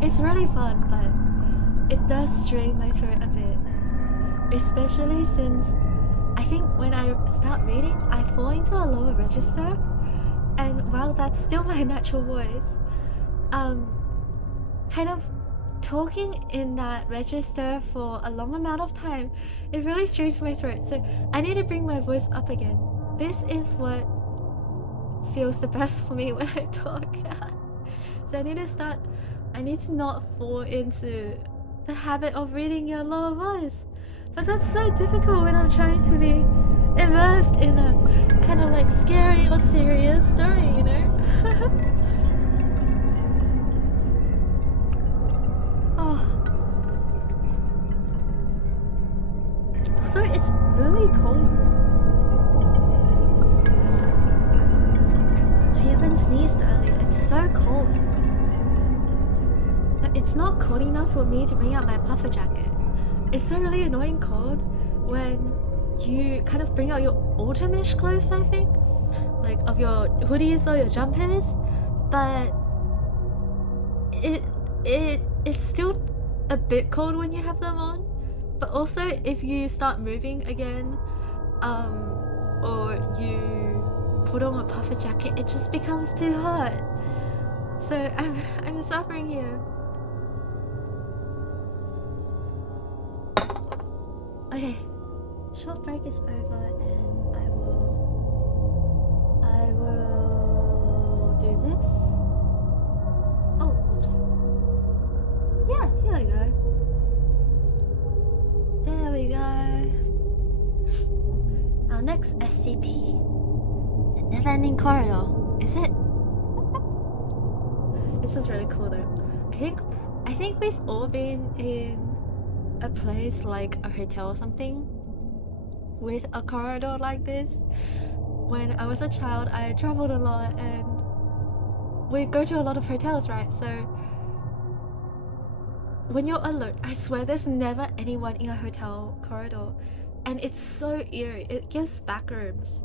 it's really fun, but it does strain my throat a bit. Especially since I think when I start reading, I fall into a lower register, and while that's still my natural voice, kind of talking in that register for a long amount of time, it really strains my throat. So I need to bring my voice up again. This is what feels the best for me when I talk. So I need to not fall into the habit of reading your lower voice. But that's so difficult when I'm trying to be immersed in a kind of like scary or serious story, you know? Oh. Also, it's really cold. I even sneezed earlier. It's so cold. But it's not cold enough for me to bring out my puffer jacket. It's so really annoying cold when you kind of bring out your autumnish clothes, I think, like of your hoodies or your jumpers, but it's still a bit cold when you have them on. But also if you start moving again, or you put on a puffer jacket, it just becomes too hot. So I'm suffering here. Okay, short break is over and I will do this. Oh, oops. Yeah, here we go. There we go. Our next SCP. The never-ending corridor. Is it? This is really cool though. I think we've all been in a place like a hotel or something with a corridor like this. When I was a child, I traveled a lot and we go to a lot of hotels, right? So when you're alone, I swear there's never anyone in a hotel corridor, and it's so eerie. It gives back rooms,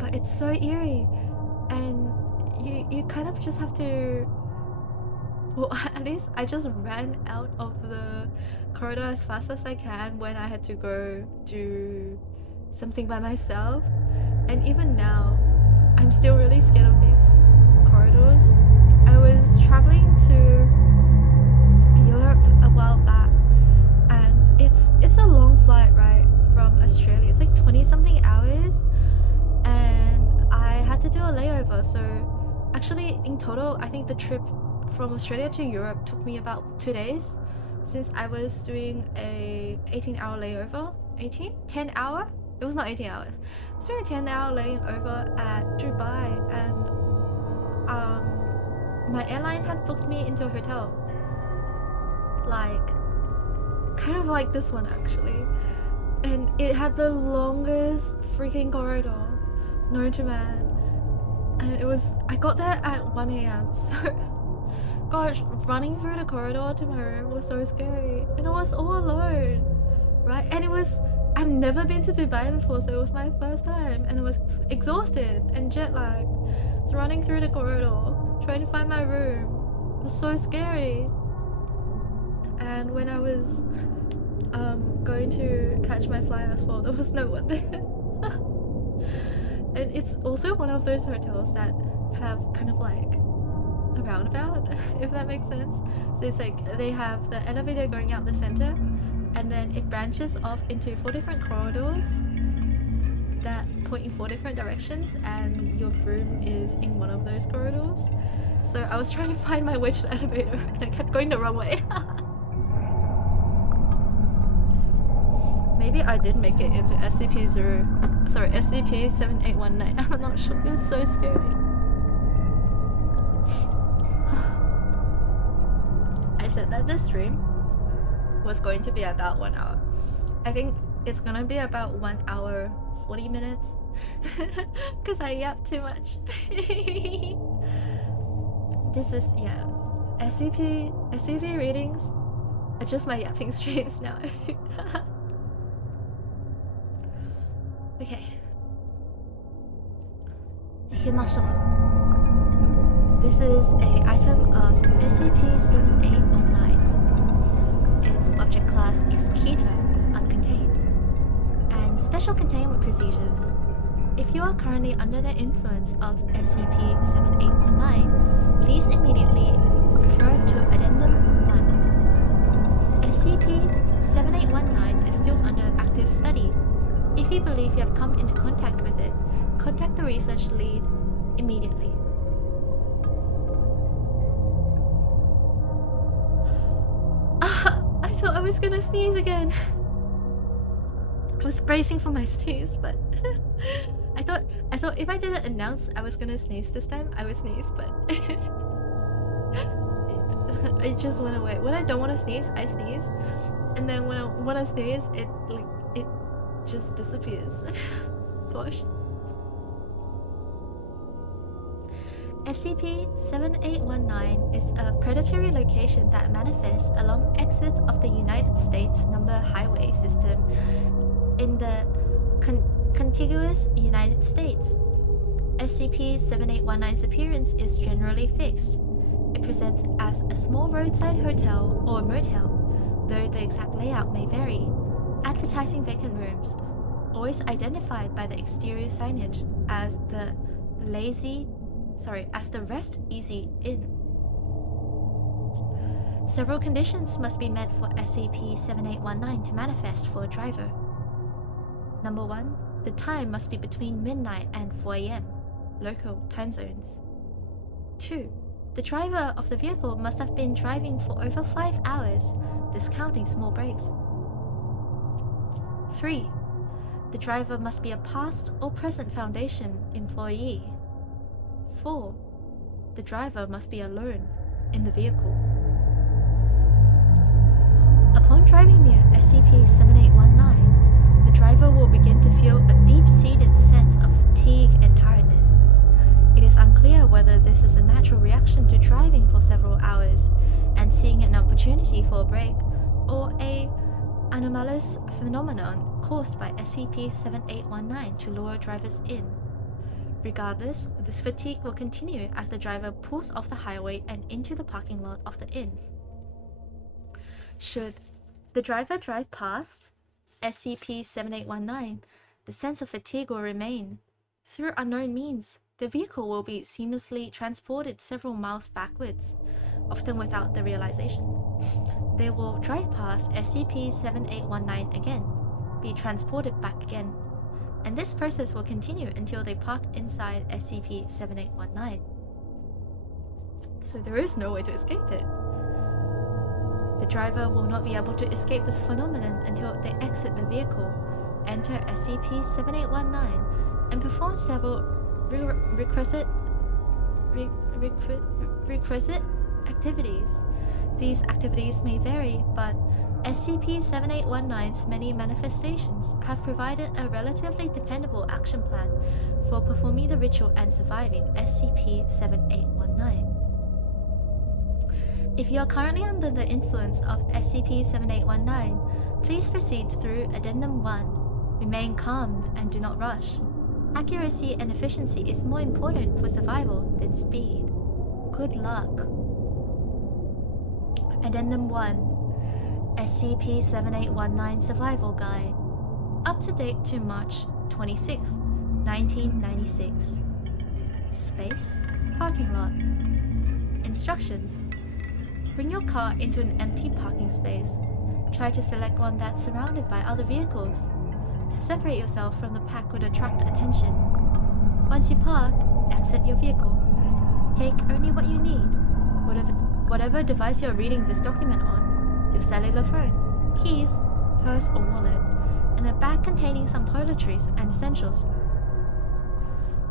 but it's so eerie, and you kind of just have to. Well, at least I just ran out of the corridor as fast as I can when I had to go do something by myself. And even now, I'm still really scared of these corridors. I was traveling to Europe a while back, and it's a long flight, right, from Australia. It's like 20-something hours, and I had to do a layover. So actually, in total, I think the trip from Australia to Europe took me about 2 days, since I was doing a 18-hour layover. 10 hour? It was not 18 hours. I was doing a 10-hour layover at Dubai, and my airline had booked me into a hotel, like kind of like this one actually, and it had the longest freaking corridor known to man, and I got there at 1 a.m. so gosh, running through the corridor to my room was so scary, and I was all alone, right? And I've never been to Dubai before, so it was my first time, and I was exhausted and jet lagged. I was running through the corridor trying to find my room. It was so scary. And when I was going to catch my flight as well, there was no one there. And it's also one of those hotels that have kind of like a roundabout, if that makes sense. So it's like they have the elevator going out the center, and then it branches off into 4 different corridors that point in 4 different directions, and your room is in one of those corridors. So I was trying to find my way to the elevator and I kept going the wrong way. Maybe I did make it into SCP-7819. I'm not sure. It was so scary. I said that this stream was going to be about 1 hour. I think it's gonna be about 1 hour 40 minutes because I yapped too much. This is, yeah, SCP readings are just my yapping streams now, I think. Okay. 行きましょう. This is a item of SCP-7819. Its object class is Keter, uncontained, and special containment procedures. If you are currently under the influence of SCP-7819, please immediately refer to Addendum 1. SCP-7819 is still under active study. If you believe you have come into contact with it, contact the research lead immediately. I thought I was gonna sneeze again. I was bracing for my sneeze, but I thought if I didn't announce I was gonna sneeze this time, I would sneeze, but it just went away. When I don't want to sneeze, I sneeze, and then when I want to sneeze, it just disappears. Gosh. SCP-7819 is a predatory location that manifests along exits of the United States number highway system in the contiguous United States. SCP-7819's appearance is generally fixed. It presents as a small roadside hotel or motel, though the exact layout may vary, advertising vacant rooms, always identified by the exterior signage as the Rest Easy Inn. Several conditions must be met for SCP-7819 to manifest for a driver. Number 1, the time must be between midnight and 4 AM, local time zones. 2, the driver of the vehicle must have been driving for over 5 hours, discounting small breaks. 3, the driver must be a past or present Foundation employee. 4, the driver must be alone in the vehicle. Upon driving near SCP-7819, the driver will begin to feel a deep-seated sense of fatigue and tiredness. It is unclear whether this is a natural reaction to driving for several hours and seeing an opportunity for a break, or an anomalous phenomenon caused by SCP-7819 to lure drivers in. Regardless, this fatigue will continue as the driver pulls off the highway and into the parking lot of the inn. Should the driver drive past SCP-7819, the sense of fatigue will remain. Through unknown means, the vehicle will be seamlessly transported several miles backwards, often without the realization. They will drive past SCP-7819 again, be transported back again, and this process will continue until they park inside SCP-7819. So there is no way to escape it. The driver will not be able to escape this phenomenon until they exit the vehicle, enter SCP-7819, and perform several requisite activities. These activities may vary, but SCP-7819's many manifestations have provided a relatively dependable action plan for performing the ritual and surviving SCP-7819. If you are currently under the influence of SCP-7819, please proceed through Addendum 1. Remain calm and do not rush. Accuracy and efficiency is more important for survival than speed. Good luck. Addendum 1. SCP-7819 Survival Guide. Up to date to March 26, 1996. Space, parking lot. Instructions. Bring your car into an empty parking space. Try to select one that's surrounded by other vehicles. To separate yourself from the pack would attract attention. Once you park, exit your vehicle. Take only what you need. Whatever device you're reading this document on, your cellular phone, keys, purse or wallet, and a bag containing some toiletries and essentials.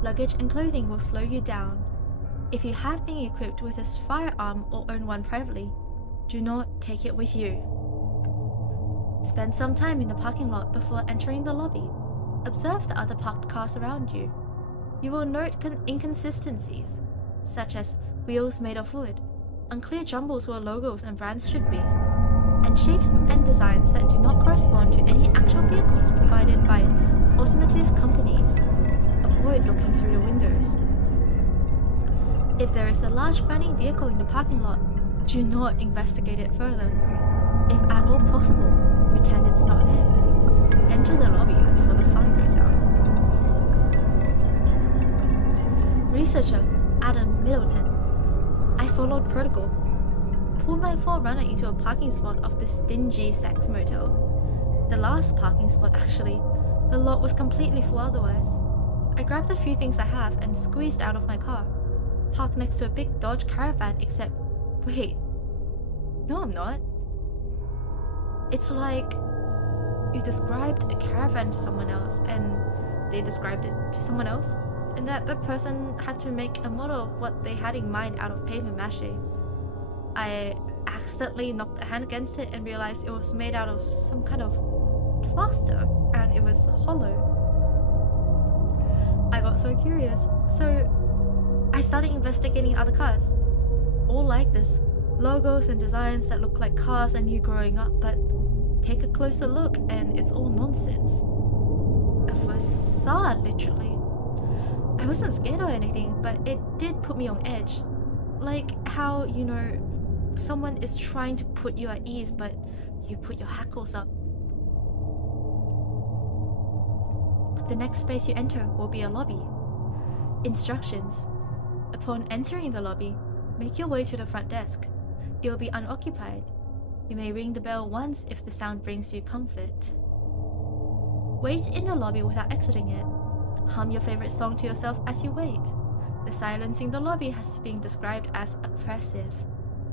Luggage and clothing will slow you down. If you have been equipped with a firearm or own one privately, do not take it with you. Spend some time in the parking lot before entering the lobby. Observe the other parked cars around you. You will note inconsistencies, such as wheels made of wood, unclear jumbles where logos and brands should be, and shapes and designs that do not correspond to any actual vehicles provided by automotive companies. Avoid looking through the windows. If there is a large burning vehicle in the parking lot, do not investigate it further. If at all possible, pretend it's not there. Enter the lobby before the fire goes out. Researcher Adam Middleton. I followed protocol. Pulled my Forerunner into a parking spot of this dingy sex motel. The last parking spot, actually. The lot was completely full otherwise. I grabbed a few things I have and squeezed out of my car. Parked next to a big Dodge Caravan, except... Wait. No, I'm not. It's like... You described a caravan to someone else, and they described it to someone else, and that the person had to make a model of what they had in mind out of paper mache. I accidentally knocked a hand against it and realized it was made out of some kind of plaster, and it was hollow. I got so curious, so I started investigating other cars, all like this. Logos and designs that look like cars I knew growing up, but take a closer look and it's all nonsense. A facade, literally. I wasn't scared or anything, but it did put me on edge. Like how, you know, someone is trying to put you at ease, but you put your hackles up. The next space you enter will be a lobby. Instructions. Upon entering the lobby, make your way to the front desk. It will be unoccupied. You may ring the bell once if the sound brings you comfort. Wait in the lobby without exiting it. Hum your favorite song to yourself as you wait. The silence in the lobby has been described as oppressive.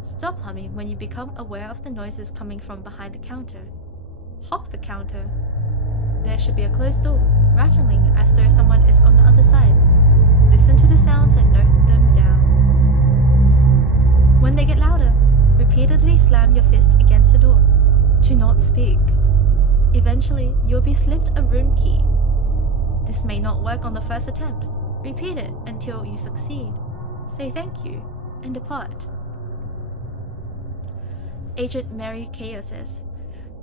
Stop humming when you become aware of the noises coming from behind the counter. Hop the counter. There should be a closed door, rattling as though someone is on the other side. Listen to the sounds and note them down. When they get louder, repeatedly slam your fist against the door. Do not speak. Eventually, you'll be slipped a room key. This may not work on the first attempt. Repeat it until you succeed. Say thank you and depart. Agent Mary Kaya says,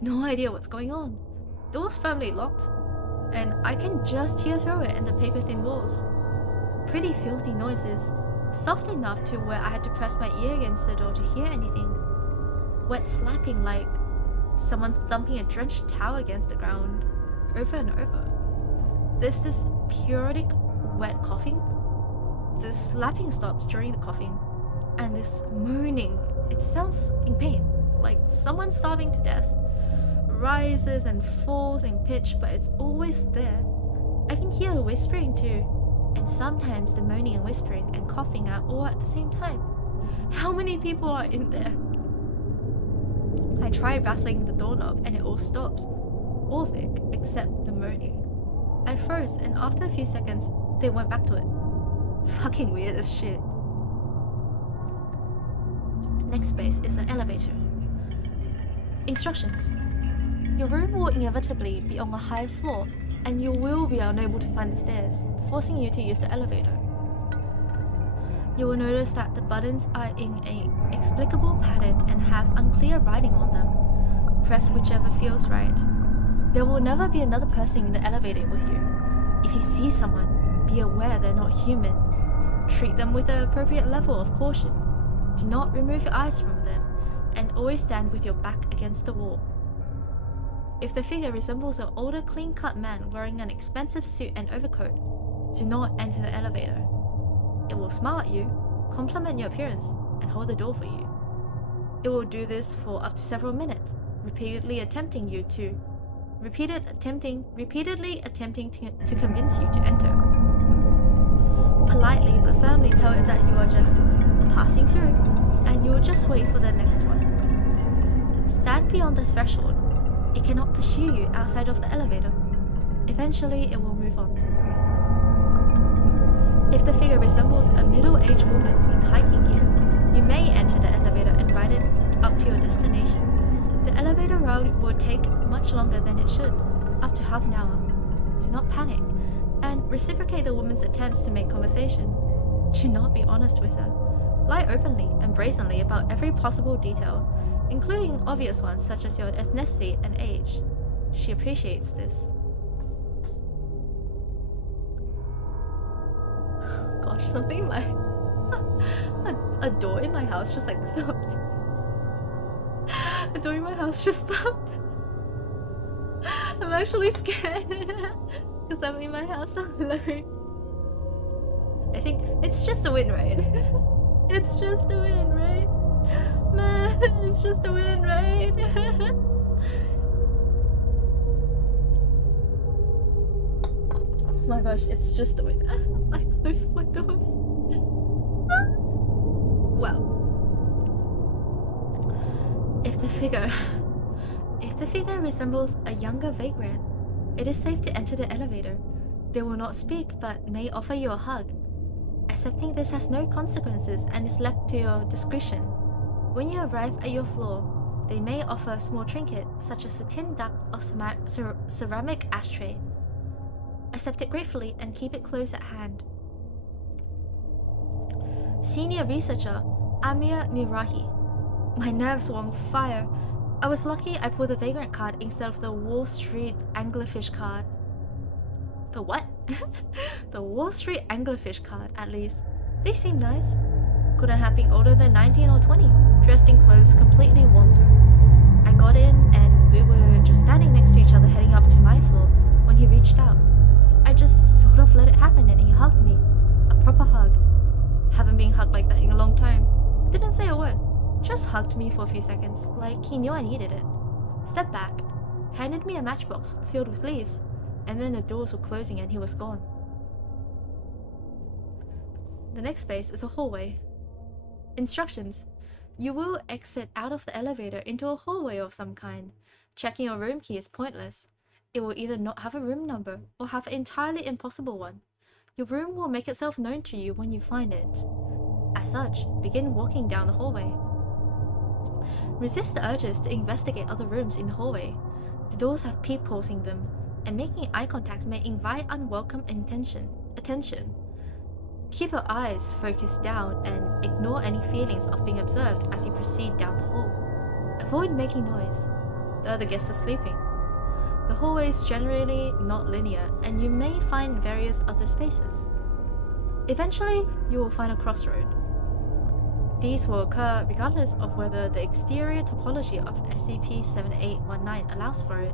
"No idea what's going on. Door's firmly locked, and I can just hear through it and the paper-thin walls. Pretty filthy noises, soft enough to where I had to press my ear against the door to hear anything. Wet slapping like someone thumping a drenched towel against the ground, over and over. There's this periodic wet coughing. The slapping stops during the coughing, and this moaning, it sounds in pain, like someone starving to death. Rises and falls in pitch, but it's always there. I can hear the whispering too, and sometimes the moaning and whispering and coughing are all at the same time. How many people are in there?" I tried rattling the doorknob and it all stopped. All of it, except the moaning. I froze, and after a few seconds, they went back to it. Fucking weird as shit. Next space is an elevator. Instructions. Your room will inevitably be on a high floor, and you will be unable to find the stairs, forcing you to use the elevator. You will notice that the buttons are in an inexplicable pattern and have unclear writing on them. Press whichever feels right. There will never be another person in the elevator with you. If you see someone, be aware they're not human. Treat them with the appropriate level of caution. Do not remove your eyes from them, and always stand with your back against the wall. If the figure resembles an older, clean-cut man wearing an expensive suit and overcoat, do not enter the elevator. It will smile at you, compliment your appearance, and hold the door for you. It will do this for up to several minutes, repeatedly attempting to convince you to enter. Politely but firmly tell it that you are just passing through, and you will just wait for the next one. Stand beyond the threshold. It cannot pursue you outside of the elevator. Eventually, it will move on. If the figure resembles a middle-aged woman in hiking gear, you may enter the elevator and ride it up to your destination. The elevator ride will take much longer than it should, up to half an hour. Do not panic, and reciprocate the woman's attempts to make conversation. Do not be honest with her. Lie openly and brazenly about every possible detail, including obvious ones such as your ethnicity and age. She appreciates this. Gosh, something in my... a door in my house just like thumped. A door in my house just thumped. I'm actually scared because I'm in my house alone. I think it's just the wind, right? It's just the wind, right? Man, it's just the wind, right? Oh my gosh, it's just the wind. I closed my doors. Well, if the figure resembles a younger vagrant, it is safe to enter the elevator. They will not speak but may offer you a hug. Accepting this has no consequences and is left to your discretion. When you arrive at your floor, they may offer a small trinket such as a tin duck or ceramic ashtray. Accept it gratefully and keep it close at hand. Senior Researcher Amir Mirahi. My nerves were on fire. I was lucky I pulled the Vagrant card instead of the Wall Street Anglerfish card. The what? The Wall Street Anglerfish card, at least. They seem nice. Couldn't have been older than 19 or 20, dressed in clothes completely worn through. I got in and we were just standing next to each other heading up to my floor when he reached out. I just sort of let it happen and he hugged me. A proper hug. Haven't been hugged like that in a long time. Didn't say a word. Just hugged me for a few seconds, like he knew I needed it. Stepped back, handed me a matchbox filled with leaves, and then the doors were closing and he was gone. The next space is a hallway. Instructions. You will exit out of the elevator into a hallway of some kind. Checking your room key is pointless. It will either not have a room number or have an entirely impossible one. Your room will make itself known to you when you find it. As such, begin walking down the hallway. Resist the urges to investigate other rooms in the hallway. The doors have peepholes in them, and making eye contact may invite unwelcome attention. Keep your eyes focused down and ignore any feelings of being observed as you proceed down the hall. Avoid making noise. The other guests are sleeping. The hallway is generally not linear, and you may find various other spaces. Eventually, you will find a crossroad. These will occur regardless of whether the exterior topology of SCP-7819 allows for it,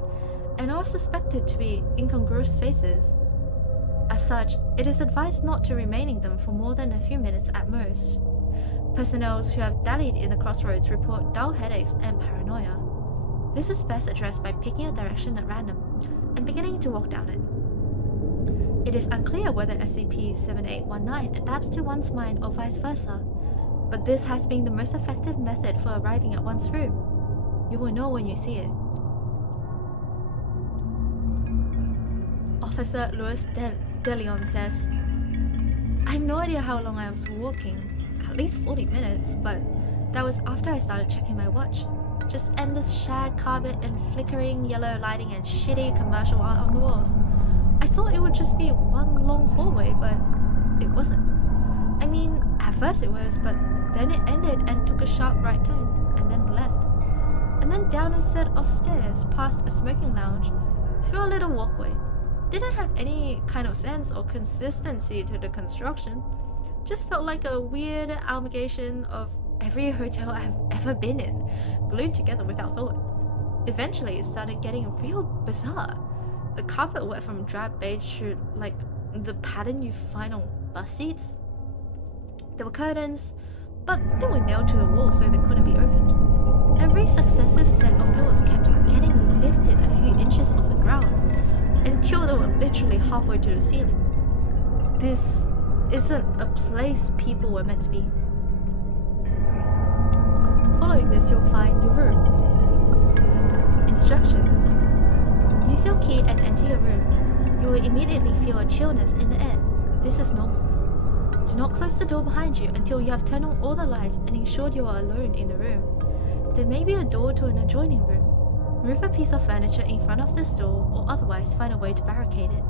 and are suspected to be incongruous spaces. As such, it is advised not to remain in them for more than a few minutes at most. Personnel who have dallied in the crossroads report dull headaches and paranoia. This is best addressed by picking a direction at random and beginning to walk down it. It is unclear whether SCP-7819 adapts to one's mind or vice versa, but this has been the most effective method for arriving at one's room. You will know when you see it. Officer Louis De Leon says, I have no idea how long I was walking, at least 40 minutes, but that was after I started checking my watch. Just endless shag carpet and flickering yellow lighting and shitty commercial art on the walls. I thought it would just be one long hallway, but it wasn't. I mean, at first it was, but then it ended and took a sharp right turn, and then left. And then down a set of stairs past a smoking lounge, through a little walkway. Didn't have any kind of sense or consistency to the construction. Just felt like a weird amalgamation of every hotel I've ever been in, glued together without thought. Eventually, it started getting real bizarre. The carpet went from drab beige to like the pattern you find on bus seats. There were curtains, but they were nailed to the wall so they couldn't be opened. Every successive set of doors kept getting lifted a few inches off the ground until they were literally halfway to the ceiling. This isn't a place people were meant to be. Following this, you'll find your room. Instructions. Use your key and enter your room. You will immediately feel a chillness in the air. This is normal. Do not close the door behind you until you have turned on all the lights and ensured you are alone in the room. There may be a door to an adjoining room. Move a piece of furniture in front of this door or otherwise find a way to barricade it.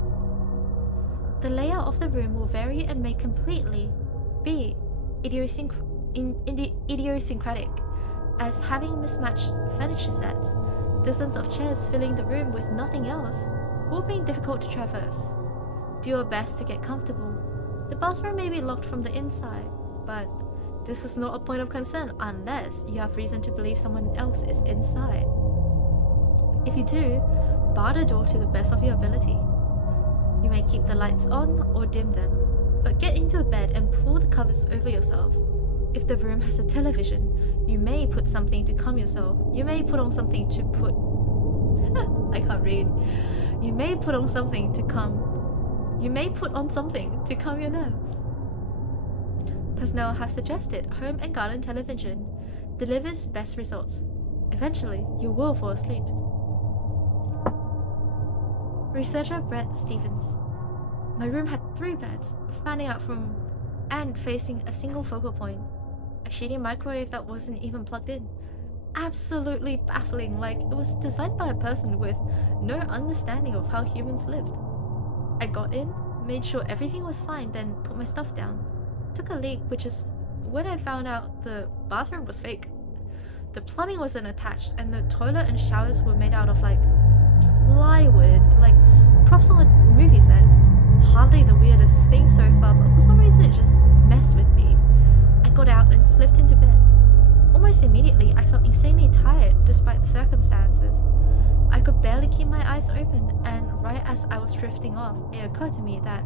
The layout of the room will vary and may completely be idiosyncratic, as having mismatched furniture sets, dozens of chairs filling the room with nothing else, all being difficult to traverse. Do your best to get comfortable. The bathroom may be locked from the inside, but this is not a point of concern unless you have reason to believe someone else is inside. If you do, bar the door to the best of your ability. You may keep the lights on or dim them, but get into a bed and pull the covers over yourself. If the room has a television, you may put something to calm yourself. You may put on something to I can't read. You may put on something to calm your nerves. Personnel have suggested home and garden television delivers best results. Eventually, you will fall asleep. Researcher Brett Stevens. My room had 3 beds, fanning out from and facing a single focal point. A shitty microwave that wasn't even plugged in. Absolutely baffling, like it was designed by a person with no understanding of how humans lived. I got in, made sure everything was fine, then put my stuff down. Took a leak, which is when I found out the bathroom was fake. The plumbing wasn't attached, and the toilet and showers were made out of like plywood, like props on a movie set. Hardly the weirdest thing so far, but for some reason it just messed with me. I got out and slipped into bed. Almost immediately, I felt insanely tired despite the circumstances. I could barely keep my eyes open, and right as I was drifting off, it occurred to me that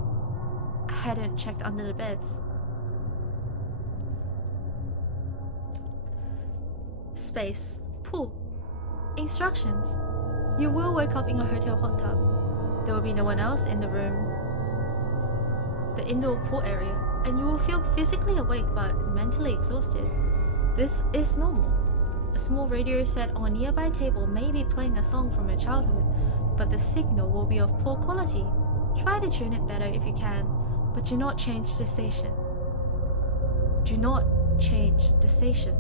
I hadn't checked under the beds. Space. Pool. Instructions. You will wake up in a hotel hot tub. There will be no one else in the room, the indoor pool area, and you will feel physically awake but mentally exhausted. This is normal. A small radio set on a nearby table may be playing a song from your childhood, but the signal will be of poor quality. Try to tune it better if you can, but do not change the station. Do not change the station.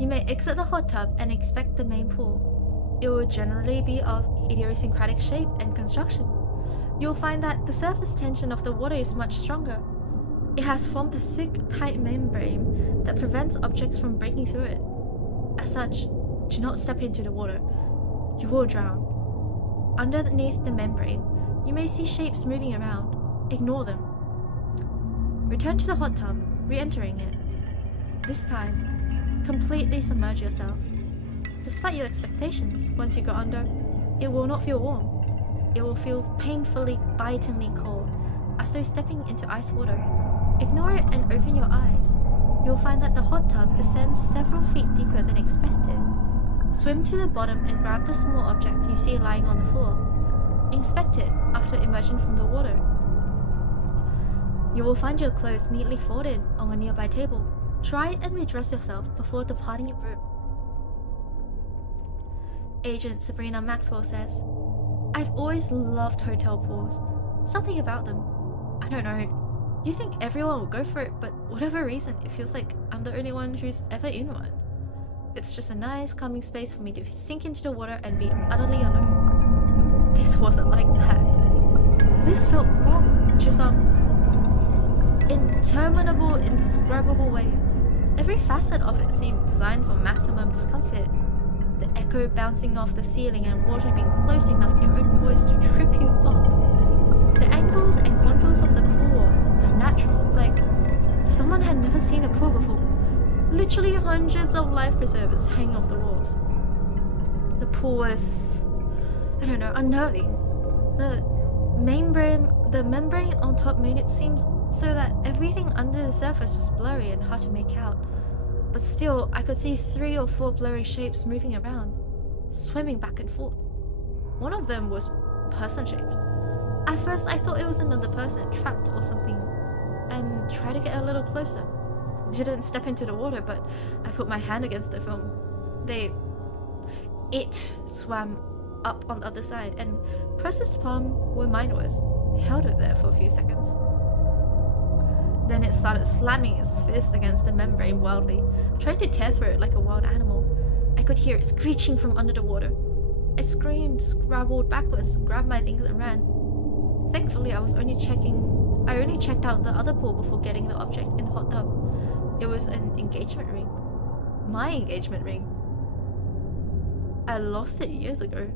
You may exit the hot tub and expect the main pool. It will generally be of idiosyncratic shape and construction. You'll find that the surface tension of the water is much stronger. It has formed a thick, tight membrane that prevents objects from breaking through it. As such, do not step into the water. You will drown. Underneath the membrane, you may see shapes moving around. Ignore them. Return to the hot tub, re-entering it. This time, completely submerge yourself. Despite your expectations, once you go under, it will not feel warm. It will feel painfully, bitingly cold, as though stepping into ice water. Ignore it and open your eyes. You'll find that the hot tub descends several feet deeper than expected. Swim to the bottom and grab the small object you see lying on the floor. Inspect it after emerging from the water. You will find your clothes neatly folded on a nearby table. Try and redress yourself before departing your room. Agent Sabrina Maxwell says, I've always loved hotel pools. Something about them. I don't know. You think everyone will go for it, but whatever reason, it feels like I'm the only one who's ever in one. It's just a nice, calming space for me to sink into the water and be utterly alone. This wasn't like that. This felt wrong, to some interminable, indescribable way. Every facet of it seemed designed for maximum discomfort. The echo bouncing off the ceiling and water being close enough to your own voice to trip you up. The angles and contours of the pool are natural, like someone had never seen a pool before. Literally hundreds of life preservers hanging off the walls. The pool was, I don't know, unnerving. The membrane on top made it seem so that everything under the surface was blurry and hard to make out. But still, I could see 3 or 4 blurry shapes moving around, swimming back and forth. One of them was person-shaped. At first, I thought it was another person trapped or something, and tried to get a little closer. Didn't step into the water, but I put my hand against the film. It swam up on the other side and pressed its palm where mine was. Held it there for a few seconds. Then it started slamming its fist against the membrane wildly, trying to tear through it like a wild animal. I could hear it screeching from under the water. I screamed, scrabbled backwards, grabbed my things and ran. Thankfully, I only checked out the other pool before getting the object in the hot tub. It was an engagement ring. My engagement ring. I lost it years ago.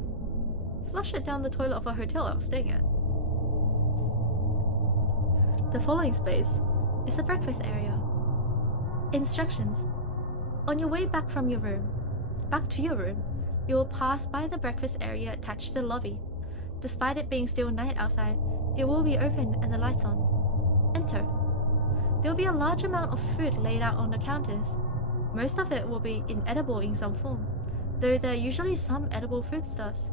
Flushed it down the toilet of a hotel I was staying at. The following space is the breakfast area. Instructions. On your way back to your room, you will pass by the breakfast area attached to the lobby. Despite it being still night outside, it will be open and the lights on. Enter. There will be a large amount of food laid out on the counters. Most of it will be inedible in some form, though there are usually some edible foodstuffs.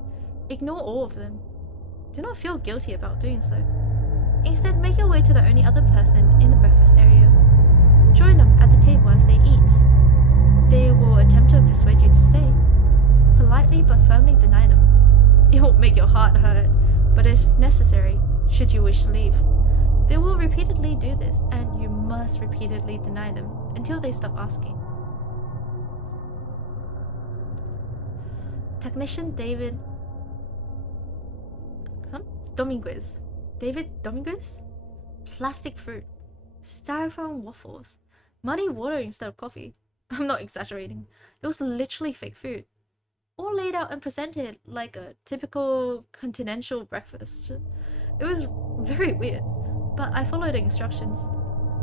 Ignore all of them. Do not feel guilty about doing so. Instead, make your way to the only other person in the breakfast area. Join them at the table as they eat. They will attempt to persuade you to stay. Politely but firmly deny them. It will make your heart hurt, but it's necessary should you wish to leave. They will repeatedly do this, and you must repeatedly deny them until they stop asking. Technician David Dominguez. David Dominguez? Plastic fruit. Styrofoam waffles. Muddy water instead of coffee. I'm not exaggerating. It was literally fake food. All laid out and presented like a typical continental breakfast. It was very weird, but I followed the instructions,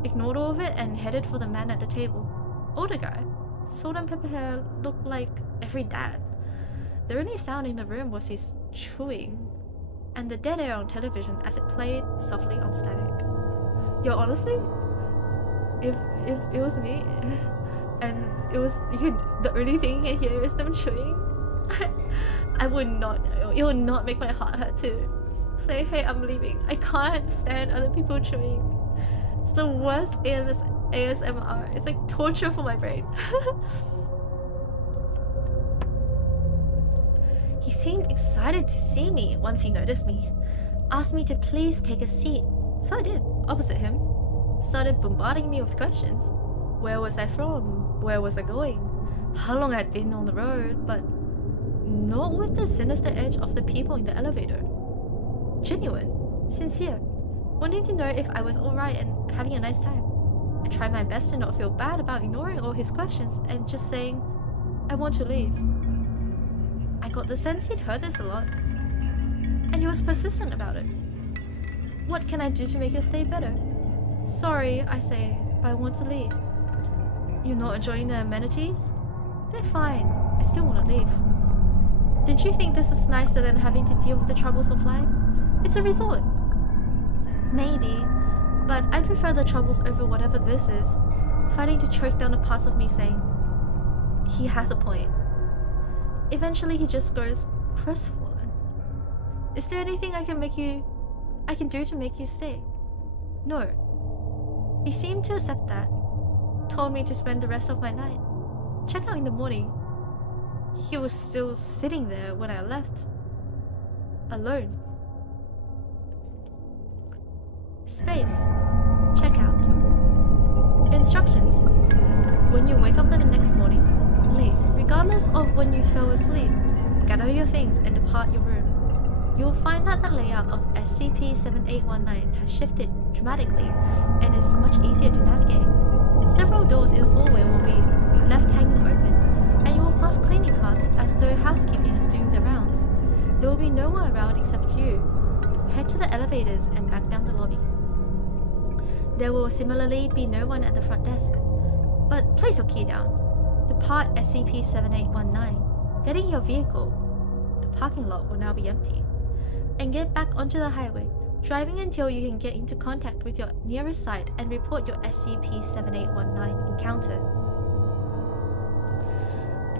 ignored all of it, and headed for the man at the table. Older guy. Salt and pepper hair, looked like every dad. The only sound in the room was his chewing, and the dead air on television as it played softly on static. Yo, honestly, if it was me, and it was the only thing you can hear is them chewing, I would not. It would not make my heart hurt to say, "Hey, I'm leaving. I can't stand other people chewing. It's the worst ASMR. It's like torture for my brain." He seemed excited to see me once he noticed me. Asked me to please take a seat. So I did, opposite him. Started bombarding me with questions. Where was I from? Where was I going? How long I'd been on the road, but not with the sinister edge of the people in the elevator. Genuine, sincere, wanting to know if I was alright and having a nice time. I tried my best to not feel bad about ignoring all his questions and just saying, "I want to leave." I got the sense he'd heard this a lot, and he was persistent about it. "What can I do to make your stay better?" "Sorry," I say, "but I want to leave." "You're not enjoying the amenities?" "They're fine. I still want to leave." "Did you think this is nicer than having to deal with the troubles of life? It's a resort." "Maybe, but I prefer the troubles over whatever this is," fighting to choke down the parts of me saying, "He has a point." Eventually he just goes crestfallen. "Is there anything I can do to make you stay?" "No." He seemed to accept that. Told me to spend the rest of my night. Check out in the morning. He was still sitting there when I left. Alone. Space. Check out. Instructions. When you wake up the next morning, late, regardless of when you fell asleep, gather your things and depart your room. You will find that the layout of SCP-7819 has shifted dramatically and is much easier to navigate. Several doors in the hallway will be left hanging open, and you will pass cleaning carts as though housekeeping is doing the rounds. There will be no one around except you. Head to the elevators and back down the lobby. There will similarly be no one at the front desk, but place your key down. Depart SCP-7819, get in your vehicle. The parking lot will now be empty. And get back onto the highway, driving until you can get into contact with your nearest site and report your SCP-7819 encounter.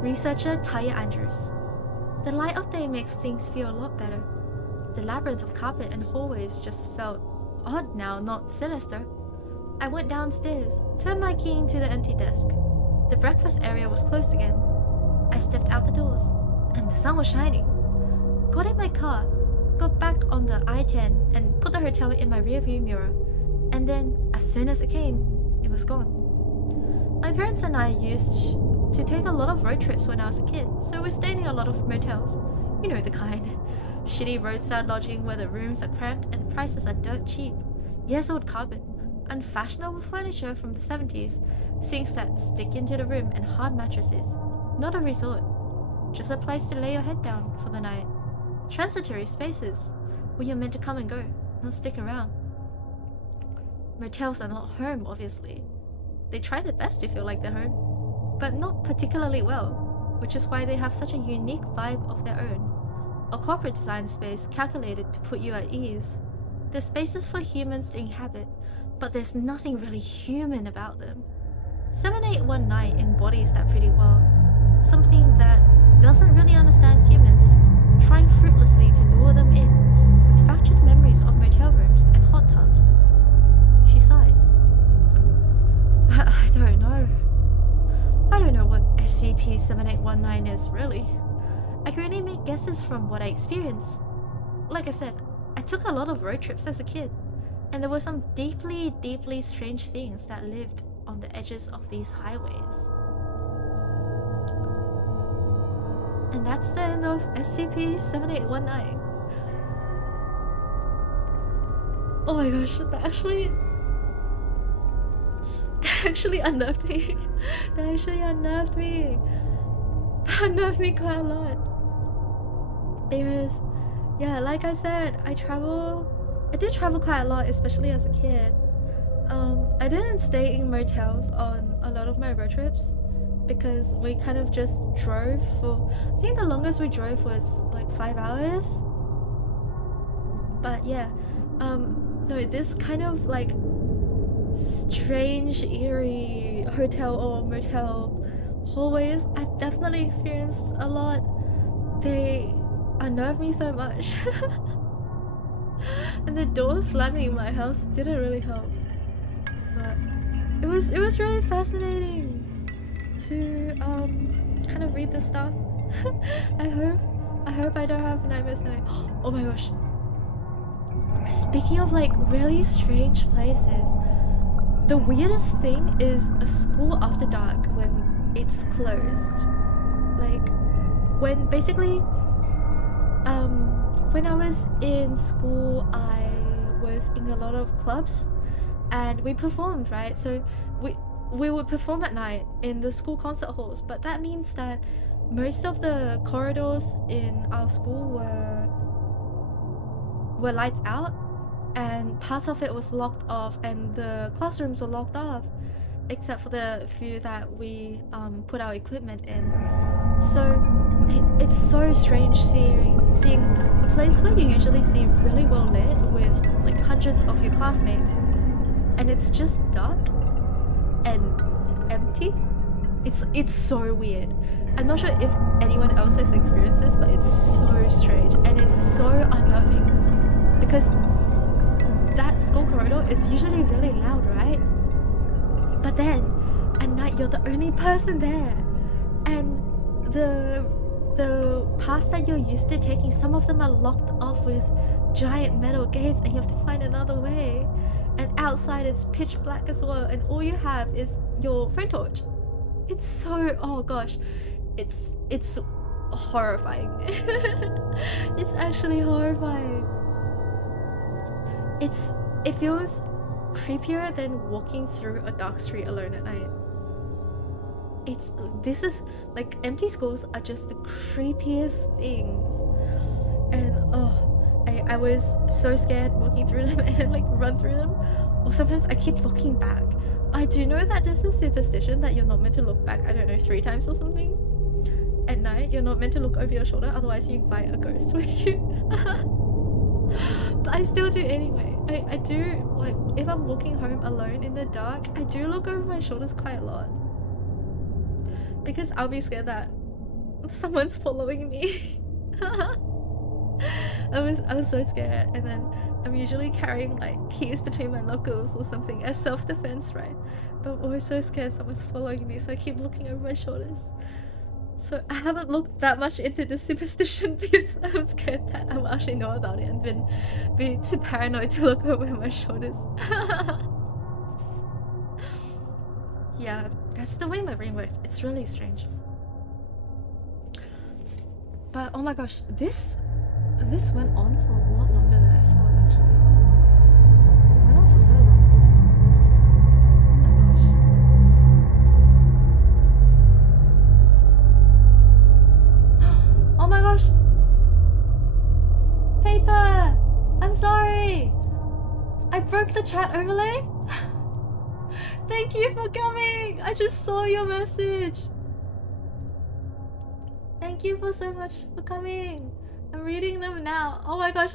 Researcher Taya Andrews. The light of day makes things feel a lot better. The labyrinth of carpet and hallways just felt odd now, not sinister. I went downstairs, turned my key into the empty desk. The breakfast area was closed again. I stepped out the doors, and the sun was shining. Got in my car, got back on the I-10 and put the hotel in my rearview mirror, and then, as soon as it came, it was gone. My parents and I used to take a lot of road trips when I was a kid, so we stayed in a lot of motels. You know the kind. Shitty roadside lodging where the rooms are cramped and the prices are dirt cheap. Years-old carpet, unfashionable furniture from the 70s, sinks that stick into the room, and hard mattresses. Not a resort, just a place to lay your head down for the night. Transitory spaces, where you're meant to come and go, not stick around. Motels are not home, obviously. They try their best to feel like they're home, but not particularly well, which is why they have such a unique vibe of their own. A corporate design space calculated to put you at ease. They're spaces for humans to inhabit, but there's nothing really human about them. 7819 embodies that pretty well. Something that doesn't really understand humans, trying fruitlessly to lure them in with fractured memories of motel rooms and hot tubs. She sighs. I don't know. I don't know what SCP-7819 is, really. I can only make guesses from what I experience. Like I said, I took a lot of road trips as a kid, and there were some deeply, deeply strange things that lived on the edges of these highways. And that's the end of SCP-7819. Oh my gosh, that actually unnerved me. That actually unnerved me. That unnerved me quite a lot. Because, yeah, like I said, I did travel quite a lot, especially as a kid. I didn't stay in motels on a lot of my road trips because we kind of just drove for, I think the longest we drove was like 5 hours. But yeah, no, this kind of like strange, eerie hotel or motel hallways, I've definitely experienced a lot. They unnerve me so much. And the door slamming in my house didn't really help. But it was really fascinating to kind of read this stuff. I hope I don't have nightmares tonight. Oh my gosh. Speaking of like really strange places, the weirdest thing is a school after dark when it's closed. Like when basically when I was in school, I was in a lot of clubs and we performed, right? So we would perform at night in the school concert halls, but that means that most of the corridors in our school were lights out, and parts of it was locked off, and the classrooms were locked off, except for the few that we put our equipment in. So it's so strange seeing a place where you usually see really well lit with like hundreds of your classmates, and it's just dark and empty. It's so weird. I'm not sure if anyone else has experienced this, but it's so strange and it's so unnerving because that school corridor, it's usually really loud, right? But then at night you're the only person there, and the paths that you're used to taking, some of them are locked off with giant metal gates and you have to find another way, and outside it's pitch black as well, and all you have is your phone torch. It's so, oh gosh, it's horrifying. It's actually horrifying. It feels creepier than walking through a dark street alone at night. This is like, empty schools are just the creepiest things, and I was so scared walking through them and like run through them, or sometimes I keep looking back. I do know that there's a superstition that you're not meant to look back, I don't know, 3 times or something at night. You're not meant to look over your shoulder, otherwise you invite a ghost with you. But I still do anyway. I do, like, if I'm walking home alone in the dark, I do look over my shoulders quite a lot, because I'll be scared that someone's following me. I was so scared, and then I'm usually carrying like keys between my knuckles or something as self-defense, right? But I'm always so scared someone's following me, so I keep looking over my shoulders. So I haven't looked that much into the superstition because I'm scared that I will actually know about it and be too paranoid to look over my shoulders. Yeah, that's the way my brain works. It's really strange. But oh my gosh, this went on for a lot longer than I thought, actually. It went on for so long. Oh my gosh! Paper! I'm sorry! I broke the chat overlay? Thank you for coming! I just saw your message! Thank you so much for coming! I'm reading them now. Oh my gosh,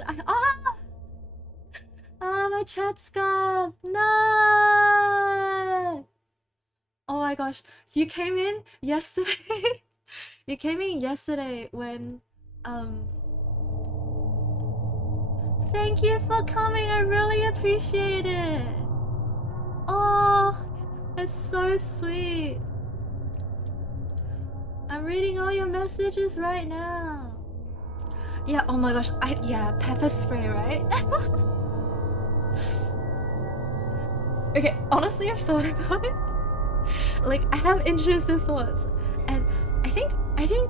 my chat scarf! No! Oh my gosh, you came in yesterday? You came in yesterday when, Thank you for coming, I really appreciate it! Oh, it's so sweet! I'm reading all your messages right now. Yeah, oh my gosh, yeah, pepper spray, right? Okay, honestly, I've thought about it. Like, I have intrusive thoughts, and I think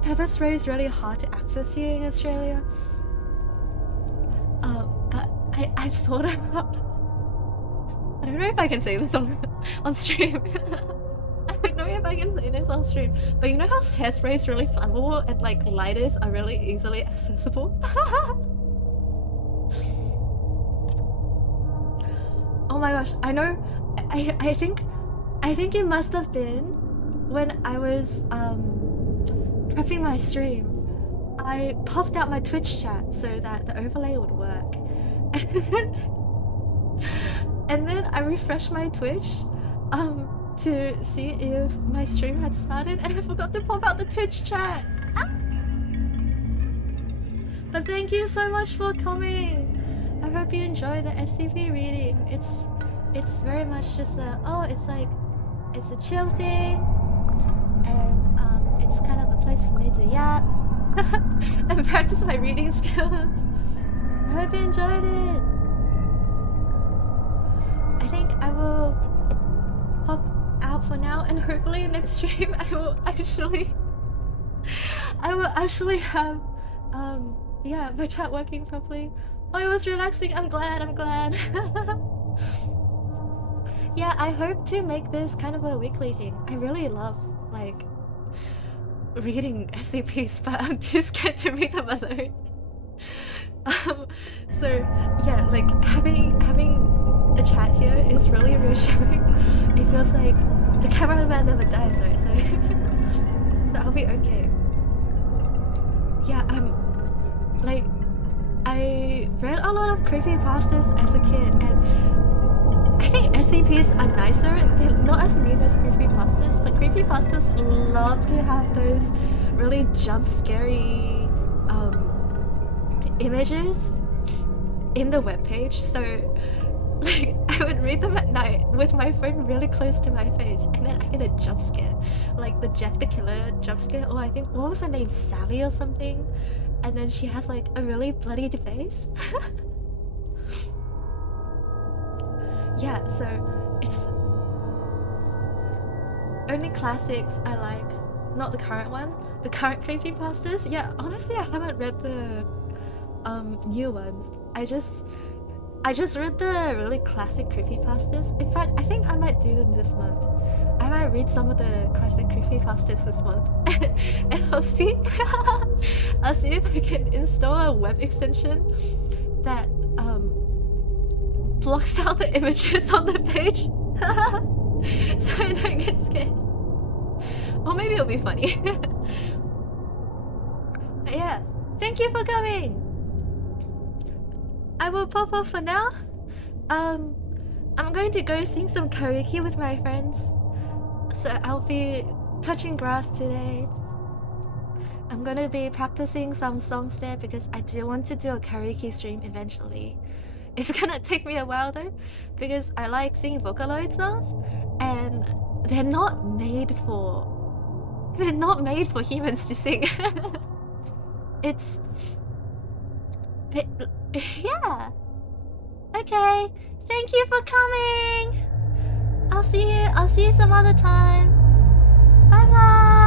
pepper spray is really hard to access here in Australia. But I've thought about. I don't know if I can say this on stream. I don't know if I can say this on stream, but you know how hairspray is really flammable and like lighters are really easily accessible? Oh my gosh, I know. I think it must have been when I was prepping my stream. I popped out my Twitch chat so that the overlay would work. And then I refreshed my Twitch to see if my stream had started, and I forgot to pop out the Twitch chat. Ah! But thank you so much for coming. I hope you enjoy the SCP reading. It's very much just it's a chill thing, and it's kind of a place for me to yap and practice my reading skills. I hope you enjoyed it. I think I will pop out for now, and hopefully next stream I will actually have yeah, my chat working properly. Oh, it was relaxing. I'm glad. Yeah, I hope to make this kind of a weekly thing. I really love like reading SCPs, but I'm too scared to read them alone. So yeah, like having a chat here is really reassuring. It feels like the cameraman never dies, right? So so I'll be okay. Yeah, like I read a lot of creepypastas as a kid, and I think SCPs are nicer. They're not as mean as creepypastas, but creepypastas love to have those really jump-scary images in the webpage. So like I would read them at night with my phone really close to my face, and then I get a jump scare, like the Jeff the Killer jump scare, or I think, what was her name, Sally or something, and then she has like a really bloodied face. Yeah, so it's only classics I like, not the current one. The current creepypastas, yeah, honestly I haven't read the new ones. I just read the really classic creepypastas. In fact, I think I might do them this month. I might read some of the classic creepypastas this month. And I'll see if I can install a web extension that blocks out the images on the page so I don't get scared. Or maybe it'll be funny. But yeah, thank you for coming. I will pop off for now. I'm going to go sing some karaoke with my friends, so I'll be touching grass today. I'm gonna be practicing some songs there because I do want to do a karaoke stream eventually. It's gonna take me a while though, because I like singing Vocaloid songs, and they're not made for humans to sing. Yeah. Okay. Thank you for coming. I'll see you some other time. Bye bye.